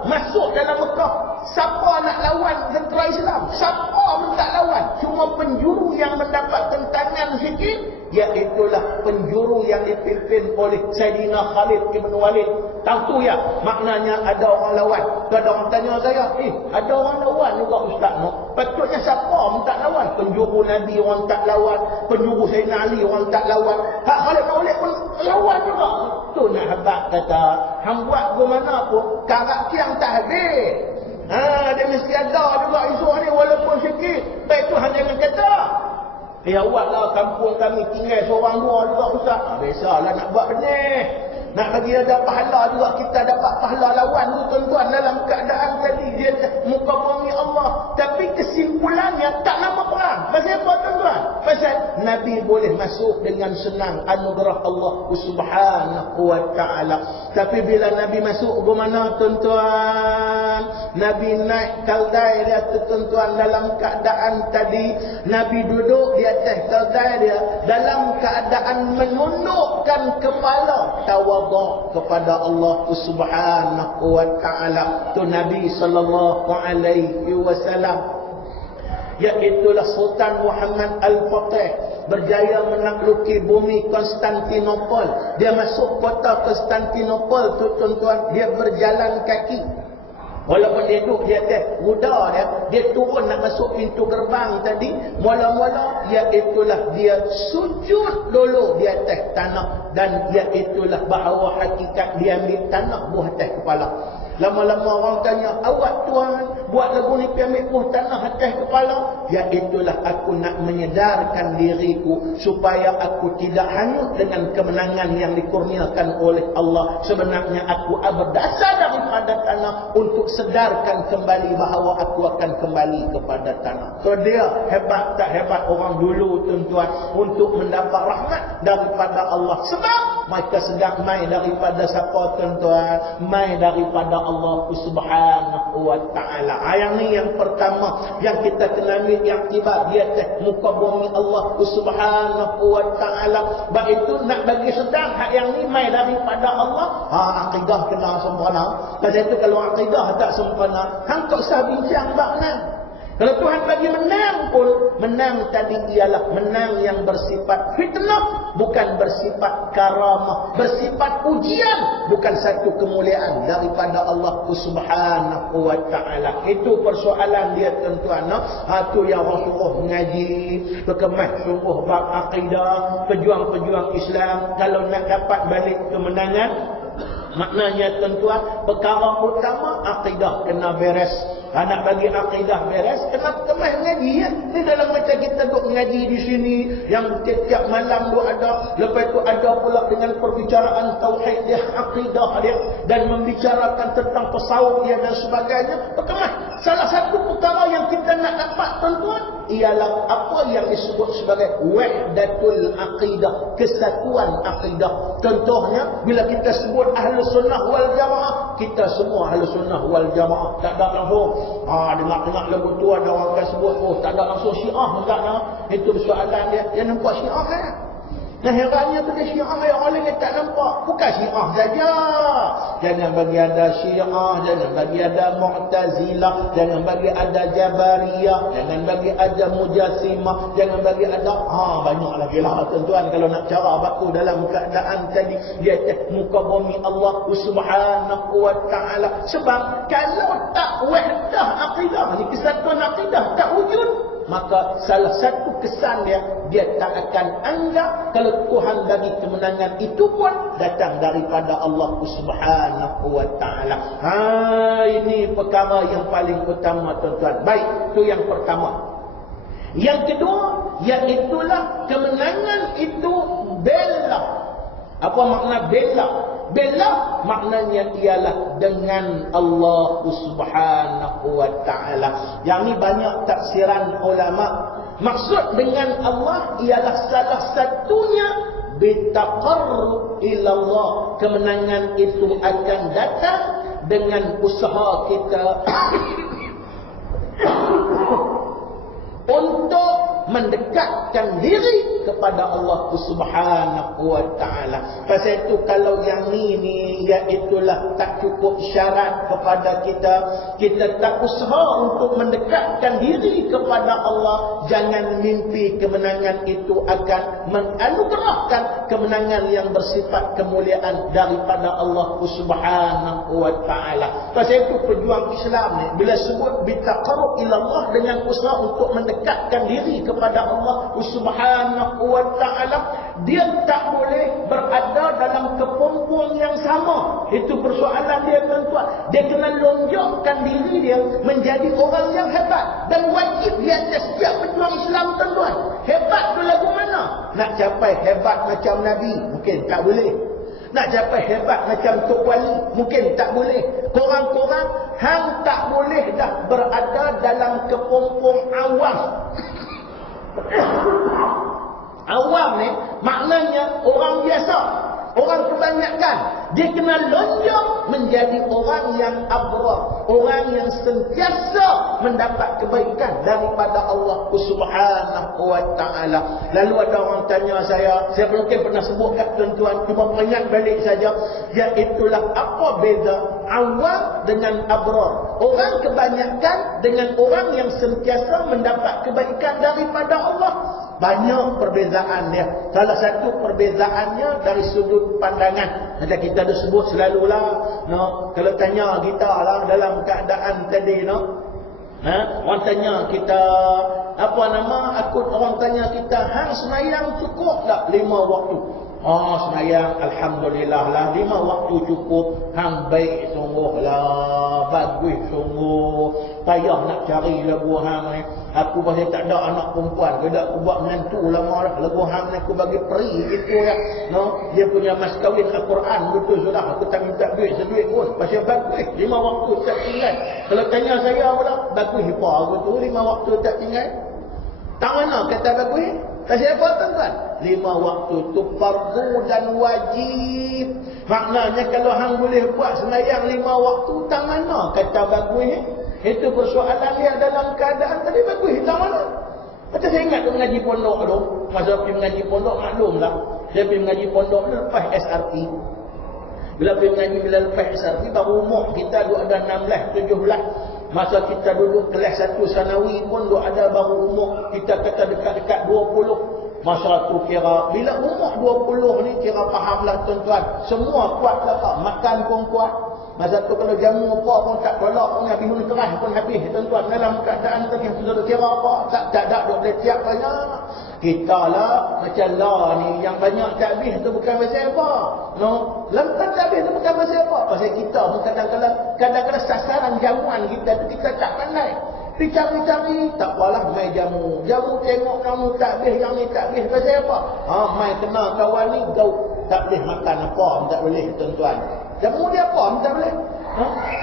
Masuk dalam Mekah. Siapa nak lawan tentera Islam? Siapa pun tak lawan. Cuma penjuru yang mendapat tentangan sikit, iaitulah penjuru yang dipimpin oleh Sayyidina Khalid ibn Walid. Tahu tu ya, maknanya ada orang lawan. Ada orang tanya saya, ada orang lawan juga Ustaz. Patutnya siapa orang tak lawan? Penjuru Nabi orang tak lawan, penjuru Sayyidina Ali orang tak lawan. Khalid ibn Walid pun lawan juga. Tu nak habaq kata, hang buat ke mana pun, karak tiang tak habis. Dia mesti ada juga isu ni walaupun sikit. Baik tu hanya jangan kata. Awaklah kampung kami tinggal seorang dua juga Ustaz. Biasalah nak buat benih. Nak bagi ada pahala juga, kita dapat pahala lawan tu tuan-tuan dalam keadaan tadi. Dia muka bumi Allah. Tapi kesimpulannya tak nama perang. Pasal apa tuan-tuan? Pasal pasal Nabi boleh masuk dengan senang anugerah Allah Subhanahu wa ta'ala. Tapi bila Nabi masuk ke mana tuan-tuan? Nabi naik keldai dia tuan-tuan dalam keadaan tadi. Nabi duduk di atas keldai dia dalam keadaan menundukkan kepala, tawaduk kepada Allah Subhanahu wa ta'ala. Tu Nabi sallallahu alaihi wasallam, iaitulah Sultan Muhammad Al-Fatih, berjaya menakluki bumi Konstantinopel. Dia masuk kota Konstantinopel tu tuan-tuan, dia berjalan kaki. Walaupun dia duduk di atas kuda dia turun nak masuk pintu gerbang tadi. Mula-mula iaitulah dia sujud dulu di atas tanah. Dan iaitulah bahawa hakikat dia ambil tanah buah atas kepala. Lama-lama orang tanya, awak tuan buat lagu ni ambil buah tanah atas kepala? Iaitulah aku nak menyedarkan diriku supaya aku tidak hanyut dengan kemenangan yang dikurniakan oleh Allah. Sebenarnya aku berdasar daripada tanah untuk sedarkan kembali bahawa aku akan kembali kepada tanah. So dia hebat tak hebat orang dulu tuan-tuan untuk mendapat rahmat daripada Allah. Sebab mereka sedang main daripada siapa tuan-tuan? Main daripada Allah Subhanahu wa ta'ala. Yang ni yang pertama yang kita kena ambil iktibar di atas muka bumi Allah Subhanahu wa ta'ala. Sebab itu nak bagi sedang hak yang ni main daripada Allah. Akidah kena sempurna. Pasal itu kalau akidah tak sempurna, hang tak usah bincang bakna. Kalau Tuhan bagi menang pun, menang tadi ialah menang yang bersifat fitnah, bukan bersifat karamah, bersifat ujian, bukan satu kemuliaan daripada Allah Subhanahu wa ta'ala. Itu persoalan dia tuan-tuan. Itu yang Rasulullah mengaji, berkemas sungguh bab akidah, pejuang-pejuang Islam kalau nak dapat balik kemenangan. Maknanya tuan-tuan, perkara utama akidah kena beres. Nak bagi akidah beres, kena kemas ngaji ya. Ni dalam macam kita duk ngaji di sini, yang tiap-tiap malam duk ada. Lepas tu ada pula dengan perbicaraan tauhid dia, akidah dia, dan membicarakan tentang tasawuf dia dan sebagainya. Perkemas. Salah satu perkara yang kita nak dapat tuan-tuan ialah apa yang disebut sebagai wahdatul akidah, kesatuan akidah. Contohnya bila kita sebut Ahlus Sunnah wal Jamaah, kita semua Ahlus Sunnah wal Jamaah. Tak ada langsung dengar-dengar lagu tu ada orang akan sebut, tak ada langsung Syiah enggak lah. Itu soalan dia. Dia nampak Syiah kan? Nah herannya tu dia Syiah yang orang lain tak nampak. Bukan Syiah saja. Jangan bagi ada Syiah, jangan bagi ada Mu'tazilah, jangan bagi ada Jabariyah, jangan bagi ada Mujassimah, jangan bagi ada banyak lagi lah tuan-tuan kalau nak cara baku dalam keadaan tadi di atas muka bumi Allah Subhanahu wa ta'ala. Sebab kalau tak wahdah akidah ni, kesatuan akidah tak wujud, maka salah satu kesan dia tak akan anggap kalau Tuhan bagi kemenangan itu pun datang daripada Allah Subhanahu wa ta'ala. Ini perkara yang paling utama tuan-tuan. Baik, itu yang pertama. Yang kedua, iaitulah kemenangan itu bela. Apa makna bela? Bela maknanya ialah dengan Allah Subhanahu wa ta'ala. Yang ni banyak tafsiran ulama. Maksud dengan Allah ialah salah satunya bitaqarrub ila Allah. Kemenangan itu akan datang dengan usaha kita untuk mendekatkan diri kepada Allah Subhanahu wa ta'ala. Pasal itu kalau yang ni iaitulah tak cukup syarat kepada kita tak usaha untuk mendekatkan diri kepada Allah, jangan mimpi kemenangan itu akan menganugerahkan kemenangan yang bersifat kemuliaan daripada Allah Subhanahu wa ta'ala. Pasal itu pejuang Islam ni bila sebut bitaqarrub ila Allah, dengan usaha untuk mendekatkan diri kepada Allah Subhanahu wa ta'ala, dia tak boleh berada dalam kepompong yang sama. Itu persoalan dia tuan-tuan. Dia kena lonjokkan diri dia menjadi orang yang hebat, dan wajib di atas setiap pejuang Islam tuan-tuan. Hebat tu lagu mana? Nak capai hebat macam Nabi? Mungkin tak boleh. Nak capai hebat macam Tok Wali? Mungkin tak boleh. Korang-korang hang tak boleh dah berada dalam kepompong awam. Awam ni maknanya orang biasa, orang kebanyakan. Dia kena lonjong menjadi orang yang abrar, orang yang sentiasa mendapat kebaikan daripada Allah Subhanahu wa taala. Lalu ada orang tanya saya mungkin pernah sebut kat tuan-tuan, cuma peringat balik saja, iaitulah apa beza awam dengan abrar? Orang kebanyakan dengan orang yang sentiasa mendapat kebaikan daripada Allah. Banyak perbezaan dia. Salah satu perbezaannya dari sudut pandangan. Macam kita dah sebut selalulah, kalau tanya kita lah dalam keadaan tadi, orang tanya kita orang tanya kita, hang semayang cukup tak 5 waktu? Semayang alhamdulillah lah 5 waktu cukup. Hang baik sungguh lah, bagus sungguh. Payah nak cari lagu hang ni. Aku pasal tak ada anak perempuan, kena aku buat menantu lama dah. Lagu hang ni aku bagi peri gitu ya. Dia punya mas kahwin Al-Quran betul sudah. Aku tak minta duit seduit pun. Pasal bagus 5 waktu tak tinggal. Kalau tanya saya pula, bagus apa aku tu 5 waktu tak tinggal? Tak mana kata bagus? Pasal apa tuan-tuan? 5 waktu tu fardu dan wajib. Maknanya kalau hang boleh buat sembahyang 5 waktu, tak mana kata bagus? Itu persoalan dia dalam keadaan tadi bagus. Tak mana? Macam saya ingat tu mengaji pondok tu. Masa pergi mengaji pondok, maklumlah. Dia pergi mengaji pondok tu lepas SRT. Bila pergi mengaji bila lepas SRT, baru umur kita duk ada 16, 17. Masa kita duduk kelas 1 sanawi pun duk ada baru umur kita kata dekat-dekat 20. Masa tu kira bila umur 20 ni kira fahamlah tuan-tuan. Semua kuat lah tak. Makan pun kuat. Masa tu kalau jamu apa pun tak tolak pun habis minum keras pun habis tuan-tuan. Dalam keadaan tadi sudah kira apa tak duk boleh tiap banyak. Kita lah macam lah ni yang banyak tak habis tu bukan pasal apa. Lempas tak habis tu bukan pasal apa. Pasal kita pun kadang-kadang sasaran jamuan kita tu kita tak pandai. Pergi cari-cari, tak apalah main jamu. Jamu tengok kamu tak habis, yang ni tak habis pasal apa. Main kenal kawan ni, kau tak boleh makan apa, tak boleh tuan-tuan. Jamu dia apa, tak boleh.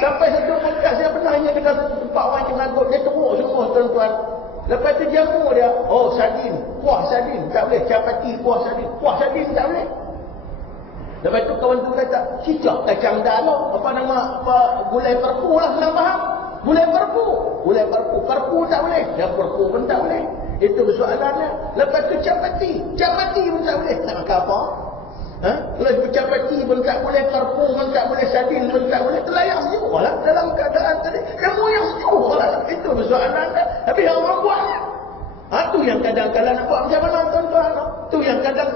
Sampai satu podcast saya pernah ingat dekat satu tempat orang yang mengagut, dia teruk semua tuan-tuan. Lepas tu jamu dia, sardin, kuah sardin, tak boleh. Capati, kuah sardin tak boleh. Lepas tu kawan tu kata, cicak kacang dalam, gulai perpu lah, senang faham. Gulai perpu tak boleh. Dan perpu pun tak boleh. Itu persoalannya. Lepas tu capati pun tak boleh. Nak makan apa? Kalau capati pun tak boleh, perpu pun tak boleh, sardin pun tak boleh. Terlayak sejuk lah dalam keadaan tadi. Kamu yang sejuk lah. Itu persoalannya. Tapi orang buat. Tu yang kadang-kadang nak buat macam mana tuan-tuan? Tu yang kadang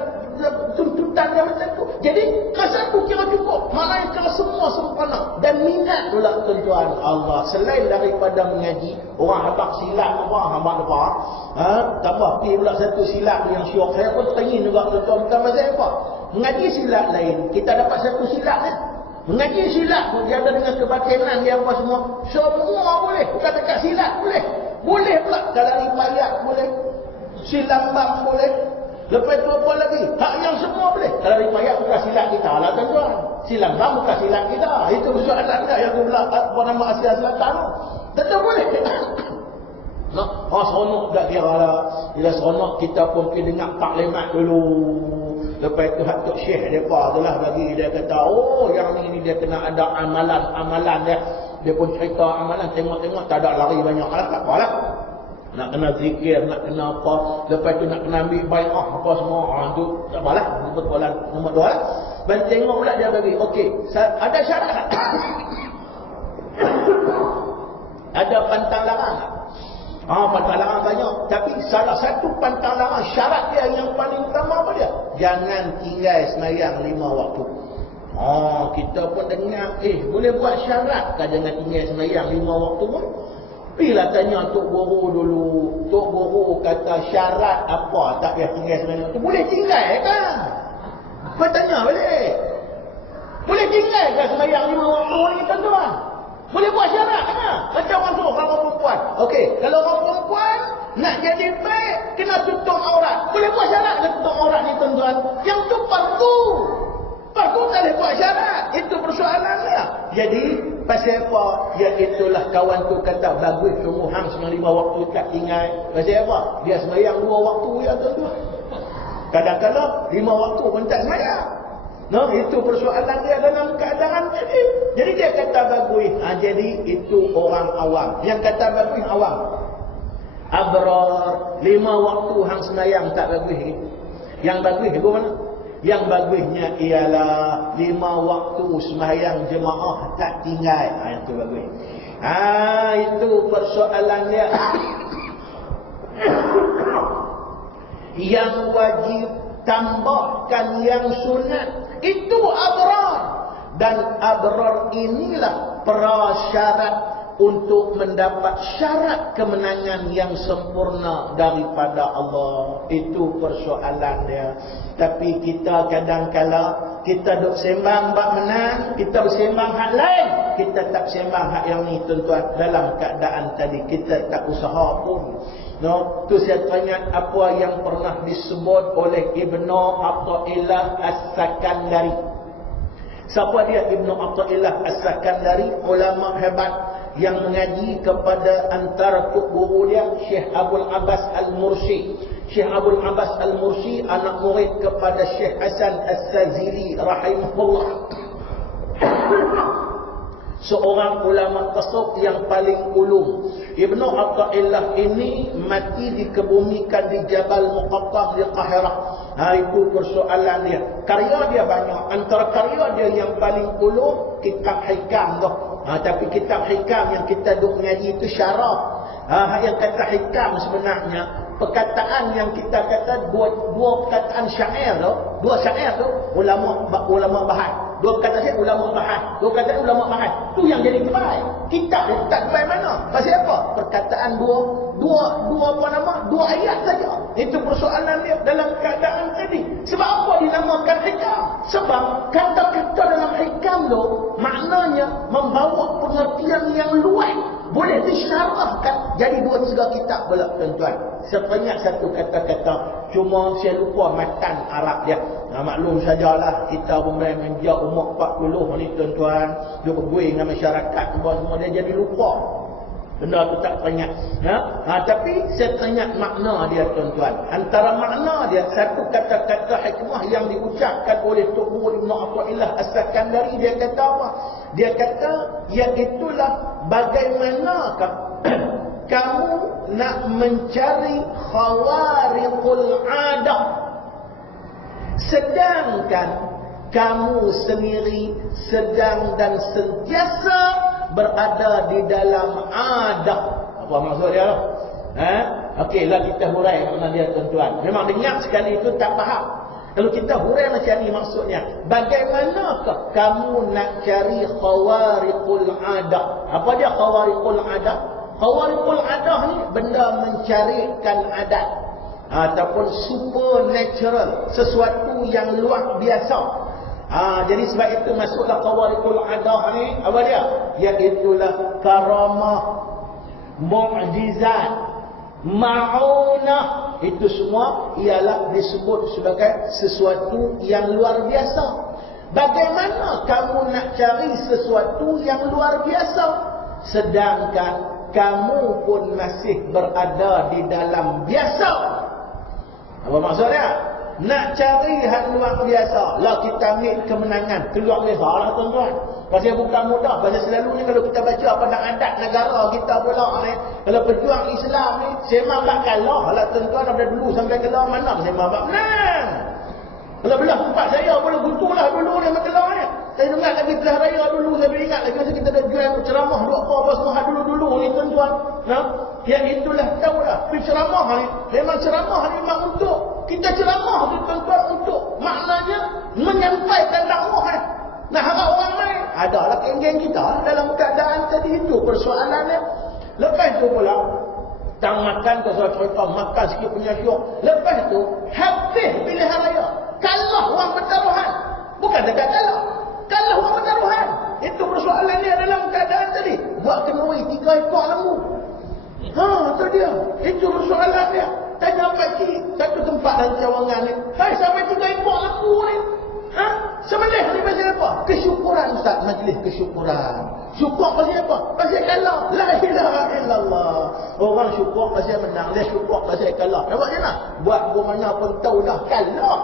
tuntutan dia macam tu. Jadi kelas 1 kira cukup. Maknanya kelas semua sempurna. Dan minat pula tuan-tuan. Allah selain daripada mengaji, orang habaq silat apa, tambah pergi pula satu silat yang syok. Saya pun teringin juga tuan-tuan, bukan pasal apa. Mengaji silat lain, kita dapat satu silat kan. Mengaji silat tu dia ada dengan kebatinan dia apa semua. Semua boleh. Bukan dekat silat boleh. Boleh pula dalam riwayat boleh. Silambang boleh. Lepas tu apa lagi? Hak yang semua boleh. Kalau riwayat bukan silat kita lah tuan-tuan. Silambang bukan silat kita. Itu persoalan dia yang apa nama Asia Selatan. Tetap boleh. Seronok tak kira lah. Bila seronok kita pun pergi dengar taklimat dulu. Lepas tu hak Tok Syekh mereka tu lah bagi dia kata, yang ni dia kena ada amalan dia. Dia pun cerita amalan, tengok-tengok tak ada lari banyak lah, tak apalah. Nak kena zikir, nak kena apa. Lepas tu nak kena ambil bai'ah apa semua. Tu tak apalah, betul-betul nombor 2 lah. Dan tengok pula dia bagi, okey, ada syarat tak? Ada pantang larang tak? Pantang larang banyak. Tapi salah satu pantang larang syarat dia yang paling utama apa dia? Jangan tinggal sembahyang 5 waktu. Kita pun dengar, boleh buat syarat kan jangan tinggal sembahyang 5 waktu pun? Pergilah tanya Tok Guru dulu. Tok Guru kata syarat apa tak payah tinggal sembahyang waktu? Boleh tinggal kan? Kau tanya balik. Boleh tinggal kan sembahyang 5 waktu ni tuan-tuan? Boleh buat syarat kan? Macam orang suruh orang perempuan. Okey, kalau orang perempuan nak jadi baik, kena tutup aurat. Boleh buat syarat ke tutup aurat ni tuan-tuan? Yang tu fardu. Fardu tak boleh buat syarat. Itu persoalannya. Jadi, pasal apa? Ya itulah kawan tu kata, bagus sungguh hang 5 waktu tak tinggal. Pasal apa? Dia sembahyang 2 waktu ya tuan-tuan. Kadang-kadang 5 waktu pun tak sembahyang. No, itu persoalan dia dalam keadaan ini. Jadi dia kata bagus. Jadi itu orang awam. Yang kata bagus awam. Abrar 5 waktu hang sembahyang tak bagus. Yang bagus itu mana? Yang bagusnya ialah 5 waktu sembahyang jemaah tak tinggal. Itu bagus. Itu persoalan dia. Yang wajib tambahkan yang sunat. Itu abrar. Dan abrar inilah prasyarat untuk mendapat syarat kemenangan yang sempurna daripada Allah. Itu persoalan dia. Tapi kita kadang-kala kita duk sembang bab menang, kita bersembang hak lain, kita tak sembang hak yang ni tuan-tuan. Dalam keadaan tadi kita tak usaha pun. No, tu saya teringat apa yang pernah disebut oleh Ibnu Athaillah As-Sakandari. Siapa dia Ibnu Athaillah As-Sakandari? Ulama hebat yang mengaji kepada antara guru dia Syekh Abdul Abbas Al-Mursi. Syekh Abdul Abbas Al-Mursi anak murid kepada Syekh Hasan As-Sazili rahimahullah. Seorang ulama tasawuf yang paling ulum. Ibnu Athaillah ini mati dikebumikan di Jabal Muqattam di Qahirah. Itu persoalan dia. Karya dia banyak. Antara karya dia yang paling ulum kitab hikam tu. Tapi kitab hikam yang kita duk mengaji itu syarah. Yang kata hikam sebenarnya perkataan yang kita kata dua perkataan syair tu, dua syair tu ulama bahas. Dua kata saya ulama bahas. Dua kata ulama bahas. Tu yang jadi terbaik. Kitab dia tak terbaik mana? Pasal apa? Perkataan dua ayat saja. Itu persoalan dia dalam keadaan tadi. Sebab apa dinamakan hikam? Sebab kata-kata dalam hikam tu maknanya membawa pengertian yang luas. Boleh disyarahkan. Jadi 2-3 kitab pula tuan-tuan. Sebanyak satu kata-kata. Cuma saya lupa matan Arab dia. Maklum sajalah kita umur menjak umur 40 ni tuan-tuan. Dia berbuih dengan masyarakat semua dia jadi lupa. Benda tu tak teringat. Tapi saya teringat makna dia tuan-tuan. Antara makna dia satu kata-kata hikmah yang diucapkan oleh Tok Guru Ibnu Athaillah As-Sakandari. Dia kata apa? Dia kata iaitulah bagaimanakah kamu nak mencari khawariqul adah sedangkan kamu sendiri sedang dan sentiasa berada di dalam adah. Apa maksud dia? Okeylah kita hurai makna dia tuan-tuan. Memang dengar sekali itu tak faham. Kalau kita hurai macam ni maksudnya, bagaimanakah kamu nak cari khawariqul adah? Apa dia khawariqul adah? Khawariqul adah ni benda mencarikan adat ataupun supernatural, sesuatu yang luar biasa. Jadi sebab itu masuklah khawariqul adah ni. Apa dia? Iaitulah karamah, mukjizat, ma'unah. Itu semua ialah disebut sebagai sesuatu yang luar biasa. Bagaimana kamu nak cari sesuatu yang luar biasa sedangkan kamu pun masih berada di dalam biasa? Apa maksudnya? Nak cari hal luar biasa lah, kita ambil kemenangan keluar biasa lah tuan-tuan. Pasal bukan mudah. Pasal selalunya kalau kita baca pada adat negara kita pula ni, kalau pejuang Islam ni sembang bak kalah lah tuan-tuan. Dari dulu sampai kelar mana sembang bak menang. Kalau belah tempat saya boleh gutulah dulu ni Magelang ni. Saya dengar lagi belah raya dulu, saya ingat lagi masa kita dah jual ceramah duk apa semua dulu-dulu ni tuan-tuan. Ya itulah tahulah. Ceramah ni memang ceramah ni memang untuk kita ceramah tu tuan-tuan, untuk maknanya menyampaikan dakwah. Nah, harap orang lain adalah geng-geng kita dalam keadaan tadi itu persoalannya. Lepas tu pula tang makan tu saya cerita makan sikit punya syok. Lepas tu habis pilihan raya. Kalah orang bertaruhan. Bukan dekat kalah orang bertaruhan. Itu persoalan dia dalam keadaan tadi. Buat kenuri 3 ekor lembu. Tu dia. Itu persoalan dia. Tanya pakcik satu tempat dalam Cawangan ni. Hai, sampai 3 ekor lembu ni. Sembelih ni pasal apa? Kesyukuran Ustaz, majlis kesyukuran. Syukur pasal apa? Pasal kalah. La ilaha illallah. Orang syukur pasal menang, dia syukur pasal kalah. Nampak je nak? Buat mana pun tahu dah kalah.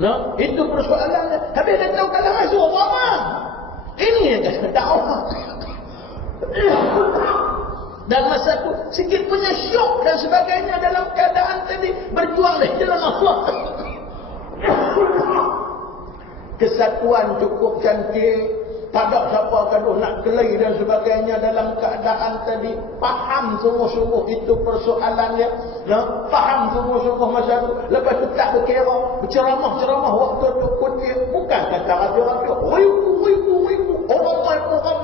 Nah, itu persoalan dia. Habis dia tahu kalah masuk orang. Ini yang kata dakwah. Dan masa tu sikit punya syok dan sebagainya dalam keadaan tadi berjuang di jalan Allah. Kesatuan cukup cantik. Tak ada siapa gaduh nak kelahi dan sebagainya dalam keadaan tadi. Faham sungguh-sungguh itu persoalannya. Nah, faham sungguh-sungguh masa tu. Lepas tu tak berkira. Berceramah-ceramah waktu tu kutip. Bukan kata radio-radio. Wiku. Orang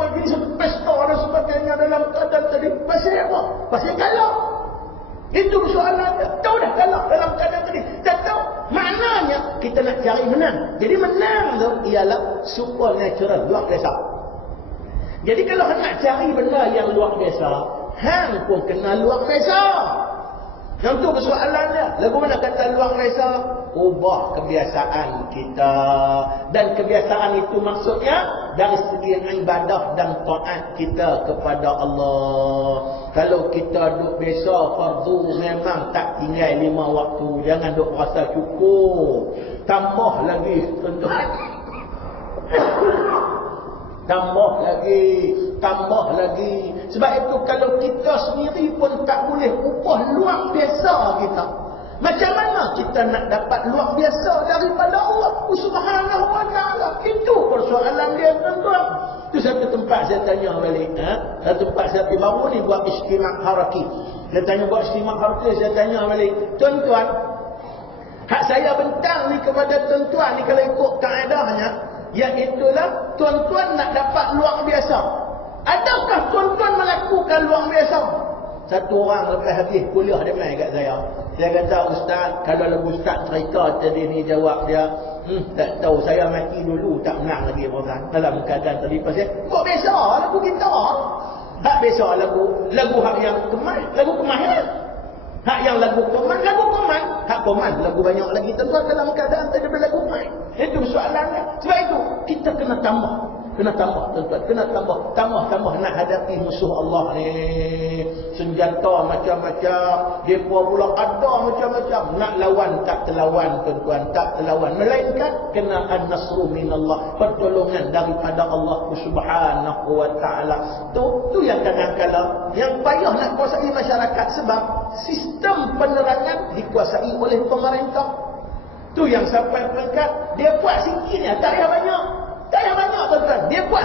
pergi sepesta dan sebagainya dalam keadaan tadi. Pasal apa? Pasal kalah. Itu persoalannya. Tahu dah kalah dalam keadaan tadi. Tak tahu. Maknanya kita nak cari menang. Jadi menang tu ialah supernatural, luar biasa. Jadi kalau nak cari benda yang luar biasa, hang pun kena luar biasa. Yang tu persoalannya. Lagu mana kata luar biasa? Ubah kebiasaan kita. Dan kebiasaan itu maksudnya dari segi ibadah dan taat kita kepada Allah. Kalau kita duk biasa fardu memang tak tinggal 5 waktu. Jangan duk rasa cukup. Tambah lagi tuan-tuan. Tambah lagi. Sebab itu kalau kita sendiri pun tak boleh ubah luar biasa kita. Macam mana kita nak dapat luar biasa daripada Allah Subhanahu wa ta'ala? Itu persoalan dia tuan-tuan. Itu satu tempat saya tanya balik. Satu tempat saya pergi baru ni buat istimak haraki. Saya tanya buat istimak haraki, saya tanya balik. Tuan-tuan, hak saya bentang ni kepada tuan-tuan ni kalau ikut kaedahnya, iaitulah tuan-tuan nak dapat luar biasa. Adakah tuan-tuan melakukan luar biasa? Satu orang lepas habis kuliah dia main kat saya. Dia kata, Ustaz, kalau lagu Ustaz cerita tadi ni jawab dia, tak tahu saya mati dulu tak menang lagi orang dalam keadaan tadi pasal kok biasa lagu kita. Hak biasa lagu hak yang keman, lagu keman ya. Hak yang lagu koman, hak koman lagu banyak lagi tuan dalam keadaan tadi berlagu keman. Itu soalannya. Sebab itu kita kena tambah tuan-tuan, kena tambah nak hadapi musuh Allah ni. Senjata macam-macam, depa pula ada macam-macam. Nak lawan tak terlawan tuan-tuan, tak terlawan. Melainkan kena an-nasru minallah, pertolongan daripada Allah Subhanahu wa ta'ala. Tu yang kadang-kadang yang payah nak kuasai masyarakat sebab sistem penerangan dikuasai oleh pemerintah. Tu yang sampai peringkat dia buat sikitnya, tak payah banyak. Tak payah banyak tuan-tuan. Dia buat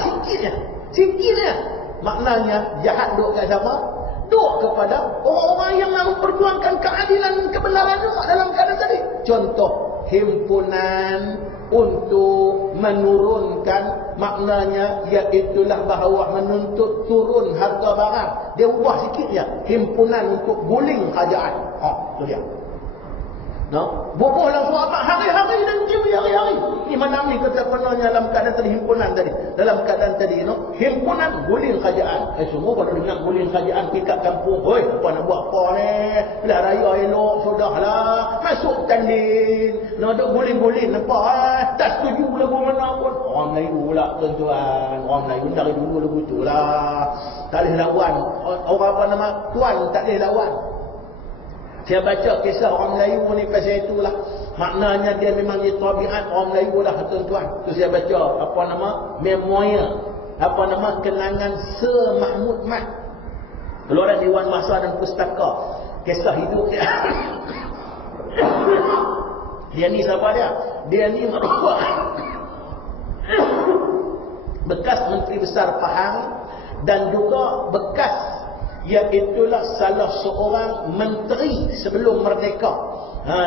sikitnya. Maknanya jahat duk kat siapa? Duk kepada orang-orang yang nak memperjuangkan keadilan dan kebenaran juga dalam keadaan tadi. Contoh, himpunan untuk menurunkan, maknanya iaitulah bahawa menuntut turun harga barang. Dia ubah sikitnya. Himpunan untuk guling kerajaan. Tu dia. Boboh langsung apa hari-hari dan juri hari-hari. Ni mana ni kata kononnya dalam keadaan tadi himpunan tadi. Dalam keadaan tadi himpunan guling kerajaan. Semua kalau dengar guling kerajaan pikat kampung, "Hoi, apa nak buat apa ni? Belah raya elok sudahlah. Masuk tanding. Nak duk guling-guling apa tak setuju lagu mana pun." Orang Melayu pula tuan-tuan. Orang Melayu dari dulu lagu itulah. Tak boleh lawan. Orang apa nama? Tuan tak boleh lawan. Saya baca kisah orang Melayu ni pasal itulah. Maknanya dia memang dia tabiat orang Melayu lah tuan-tuan. Tu saya baca apa nama? Memoir. Apa nama? Kenangan Sir Mahmud Mat. Keluaran Dewan Masa dan Pustaka. Kisah hidup dia. Dia ni siapa dia? Dia ni bekas Menteri Besar Pahang dan juga bekas iaitulah salah seorang menteri sebelum merdeka.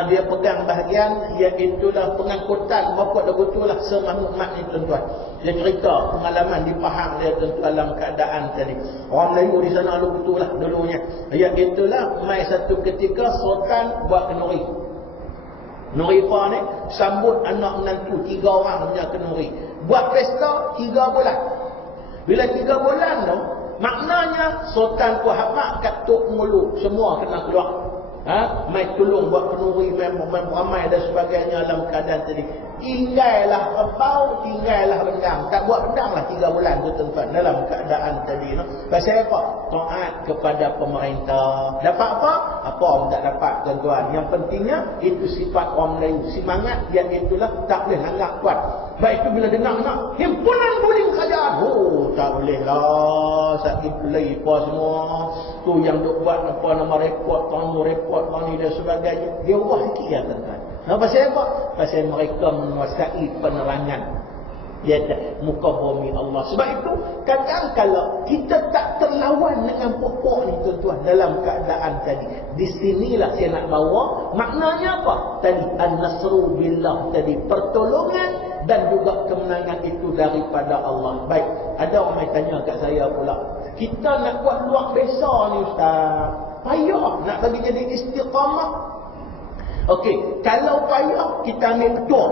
Dia pegang bahagian iaitulah pengangkutan bapak dah betulah Sir Mahmud Mat ni tuan-tuan. Dia cerita pengalaman di Pahang dia tuan-tuan dalam keadaan tadi. Orang Melayu di sana lu betulah dulunya. Iaitulah mai satu ketika Sultan buat kenuri. Nurifa ni sambut anak menantu 3 orang punya kenuri. Buat pesta 3 bulan. Bila 3 bulan tu maknanya Sultan tu habaq kat tok mulu semua kena keluar. Mai tolong buat kenuri memang ramai dan sebagainya dalam keadaan tadi. tinggallah kebau, tinggallah bendang. Tak buat bendang lah 3 bulan tu tuan-tuan dalam keadaan tadi. Pasal apa? Taat kepada pemerintah. Dapat apa? Apa pun tak dapat tuan-tuan. Yang pentingnya itu sifat orang Melayu. Semangat dia itulah tak boleh anggap kuat. Baik itu bila dengar himpunan guling kerajaan. Oh, tak boleh lah. Sakit lagi apa semua. Tu yang duk buat apa nama report, tahun ni dan sebagainya. Dia ubah sikit ya tuan-tuan. Nah, pasal apa? Pasal mereka menguasai penerangan di atas muka bumi Allah. Sebab itu, kadang kalau kita tak terlawan dengan pokok ni tuan-tuan dalam keadaan tadi. Di sinilah saya nak bawa. Maknanya apa? Tadi, an-nasru billah tadi. Pertolongan dan juga kemenangan itu daripada Allah. Baik, ada orang yang tanya kat saya pula. Kita nak buat luar biasa ni Ustaz. Payah nak bagi jadi istiqamah. Okey, kalau payah kita ambil petua.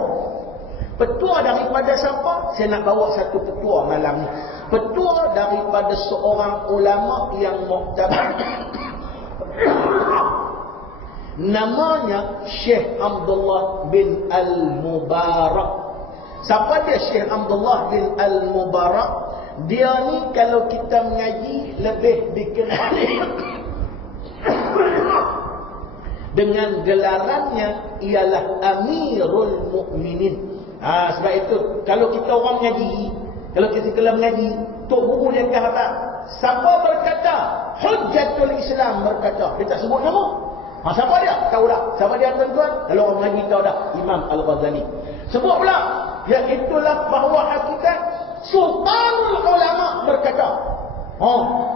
Petua daripada siapa? Saya nak bawa satu petua malam ni. Petua daripada seorang ulama yang muktabar. Namanya Syekh Abdullah bin Al-Mubarak. Siapa dia Syekh Abdullah bin Al-Mubarak? Dia ni kalau kita mengaji lebih dikenali dengan gelarannya ialah Amirul Mukminin. Sebab itu kalau kita orang mengaji, kalau kita kelam mengaji, tok guru dia kata, siapa berkata Hujjatul Islam berkata, dia tak sebut nama. Siapa dia? Tahu dah. Siapa dia tuan-tuan? Kalau orang mengaji tahu dah, Imam Al-Ghazali. Sebut pula, iaitulah bahawa hakikat Sultanul Ulama berkata.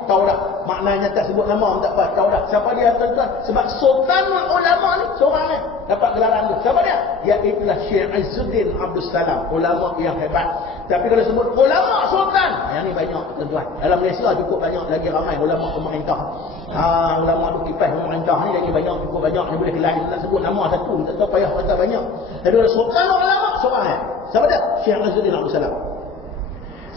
Tahu dah. Maknanya tak sebut nama, tak apa. Tahu dah. Siapa dia tuan-tuan? Sebab Sultanul Ulama ni seorang ni dapat gelaran tu. Siapa dia? Iaitulah Syekh Izzuddin Abdul Salam, ulama yang hebat. Tapi kalau sebut ulama sultan, yang ni banyak tuan-tuan. Dalam Malaysia cukup banyak lagi ramai ulama pemerintah. Ulama duk kipas pemerintah ni lagi banyak, cukup banyak. Dia boleh lain nak sebut nama satu, tak tahu payah kata banyak. Jadi kalau Sultanul Ulama seorang ni. Siapa dia? Syekh Izzuddin Abdul Salam.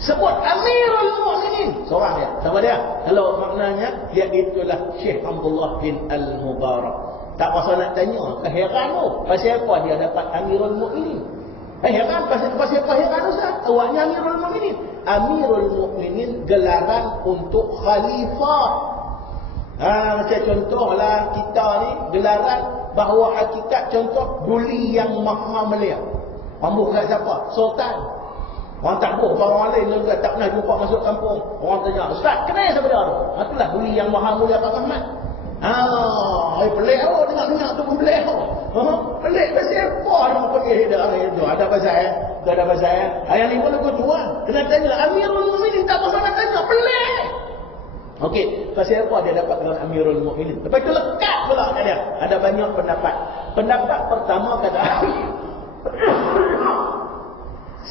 Sebut Amirul Mukminin, seorang dia. Siapa dia? Kalau maknanya dia itulah Syekh Abdullah bin Al-Mubarak. Tak pasal nak tanya, keheran tu. Pasal apa dia dapat Amirul Mukminin? Heran, pasal apa heran Ustaz? Awaknya Amirul Mukminin. Amirul Mukminin gelaran untuk khalifah. Macam contohlah kita ni gelaran bahawa hakikat contoh Duli Yang Maha Mulia. Pambuh kat siapa? Sultan. Orang tak boh, orang lain juga tak pernah jumpa masuk kampung. Orang tanya, Ustaz, kenal siapa dia tu? Itulah Duli Yang Maha Mulia Pak Rahmat. Pelik tu, dengar-dengar tu pun pelik tu. Pelik pasal apa dia pergi dia? Ada pasal ada pasal yang ni pun aku tuan. Kena tanya Amirul Mukminin, tak pasal nak tanya, pelik. Okey, pasal apa dia dapat dengan Amirul Mukminin? Lepas itu lekat pula kat dia. Ada banyak pendapat. Pendapat pertama kata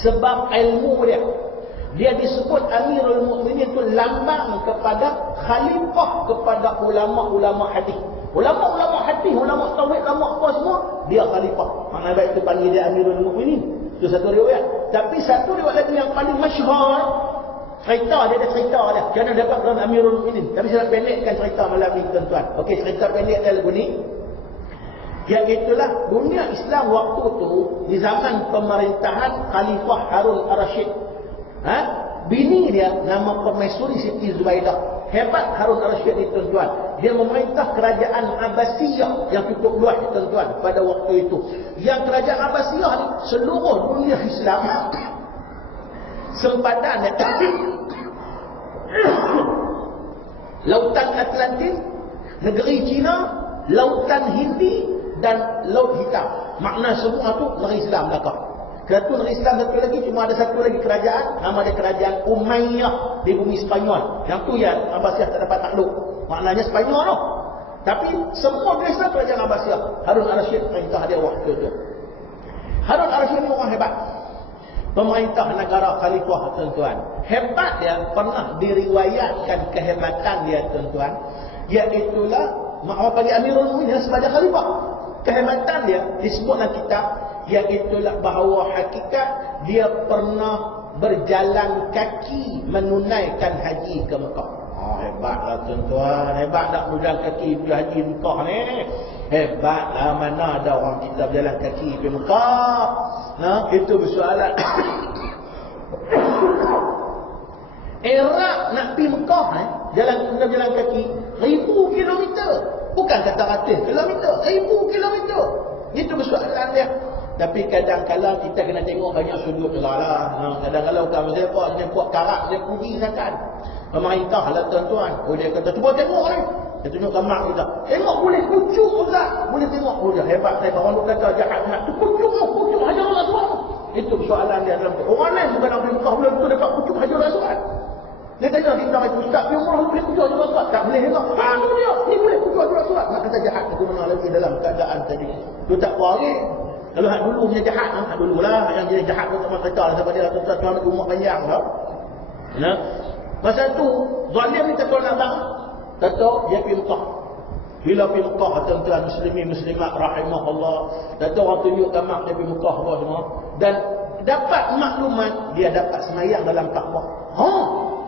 sebab ilmu dia disebut Amirul Mukminin itu lambang kepada khalifah kepada ulama-ulama hadis. Ulama-ulama hadis, ulama tauhid, ulama apa semua, dia khalifah. Maknanya baik itu panggil dia Amirul Mukminin. Itu satu riwayat. Tapi satu riwayat lagi yang paling masyhur, cerita dia ada cerita dia. Jangan dapat dengan Amirul Mukminin. Tapi saya nak pendekkan cerita malam ni tuan-tuan. Okey, cerita pendek dia lagu ni. Iaitulah dunia Islam waktu tu di zaman pemerintahan Khalifah Harun Ar-Rasyid. Bini dia nama Permaisuri Siti Zubaidah. Hebat Harun Ar-Rasyid ni tuan-tuan. Dia memerintah kerajaan Abbasiyah yang cukup luas tuan-tuan pada waktu itu. Yang kerajaan Abbasiyah ni seluruh dunia Islam sempadan Lautan Atlantik, negeri Cina, Lautan Hindi dan Laut Hitam. Makna semua tu negeri Islam belakang. Satu negeri Islam, satu lagi cuma ada satu lagi kerajaan, nama dia kerajaan Umayyah di bumi Spanyol. Yang tu ya Abbasiyah tak dapat takluk. Maknanya Spanyol tu. Tapi semua negeri Islam kerajaan Abbasiyah. Harun Ar-Rasyid perintah dia waktu tu. Harun Ar-Rasyid ni orang hebat. Pemerintah negara khalifah tuan-tuan. Hebat dia, pernah diriwayatkan kehebatan dia tuan-tuan. Iaitulah orang panggil Amirul Mukminin sebagai khalifah. Kehebatan dia disebutlah kitab, iaitulah bahawa hakikat dia pernah berjalan kaki menunaikan haji ke Mekah. Hebatlah tuan-tuan. Hebat tak berjalan kaki pergi haji Mekah ni. Hebatlah, mana ada orang kita berjalan kaki pergi Mekah. Nah, itu persoalan. Iraq nak pergi Mekah jalan kaki 1000 kilometer. Bukan kata ratus kilometer, 1000 kilometer. Itu persoalan dia. Tapi kadang-kadang kita kena tengok banyak sudut lah. Kadang-kadang bukan siapa dia buat karak dia puji sangat. Pemerintah lah tuan-tuan. Dia kata cuba tengok ni. Dia tunjukkan mak kita. Tengok boleh kucuk Ustaz. Boleh tengok. Dia hebat saya. Orang tu kata jahat nak tu kucuk Hajar Aswad. Itu persoalan dia dalam orang lain bukan Nabi Mekah boleh betul dapat kucuk Hajar Aswad. Dia tanya kita kata Ustaz dia umrah boleh kucuk Hajar Aswad. Tak boleh tengok. Anu dia. Ni boleh kucuk Hajar Aswad. Nak kata jahat itu mana lagi dalam keadaan tadi. Tu tak boleh. Kalau hak dulu punya jahat, hak dululah yang dia jahat tu tak cerita sebab dia tuan-tuan ambil umur panjang tau. Ya. Masa tu zalim ni tak nak bang. Tahu dia pergi Mekah. Bila pergi Mekah tuan-tuan muslimat rahimahullah, tahu orang tunjukkan mak dia pergi Mekah apa semua dan dapat maklumat dia dapat semayang dalam Kaabah.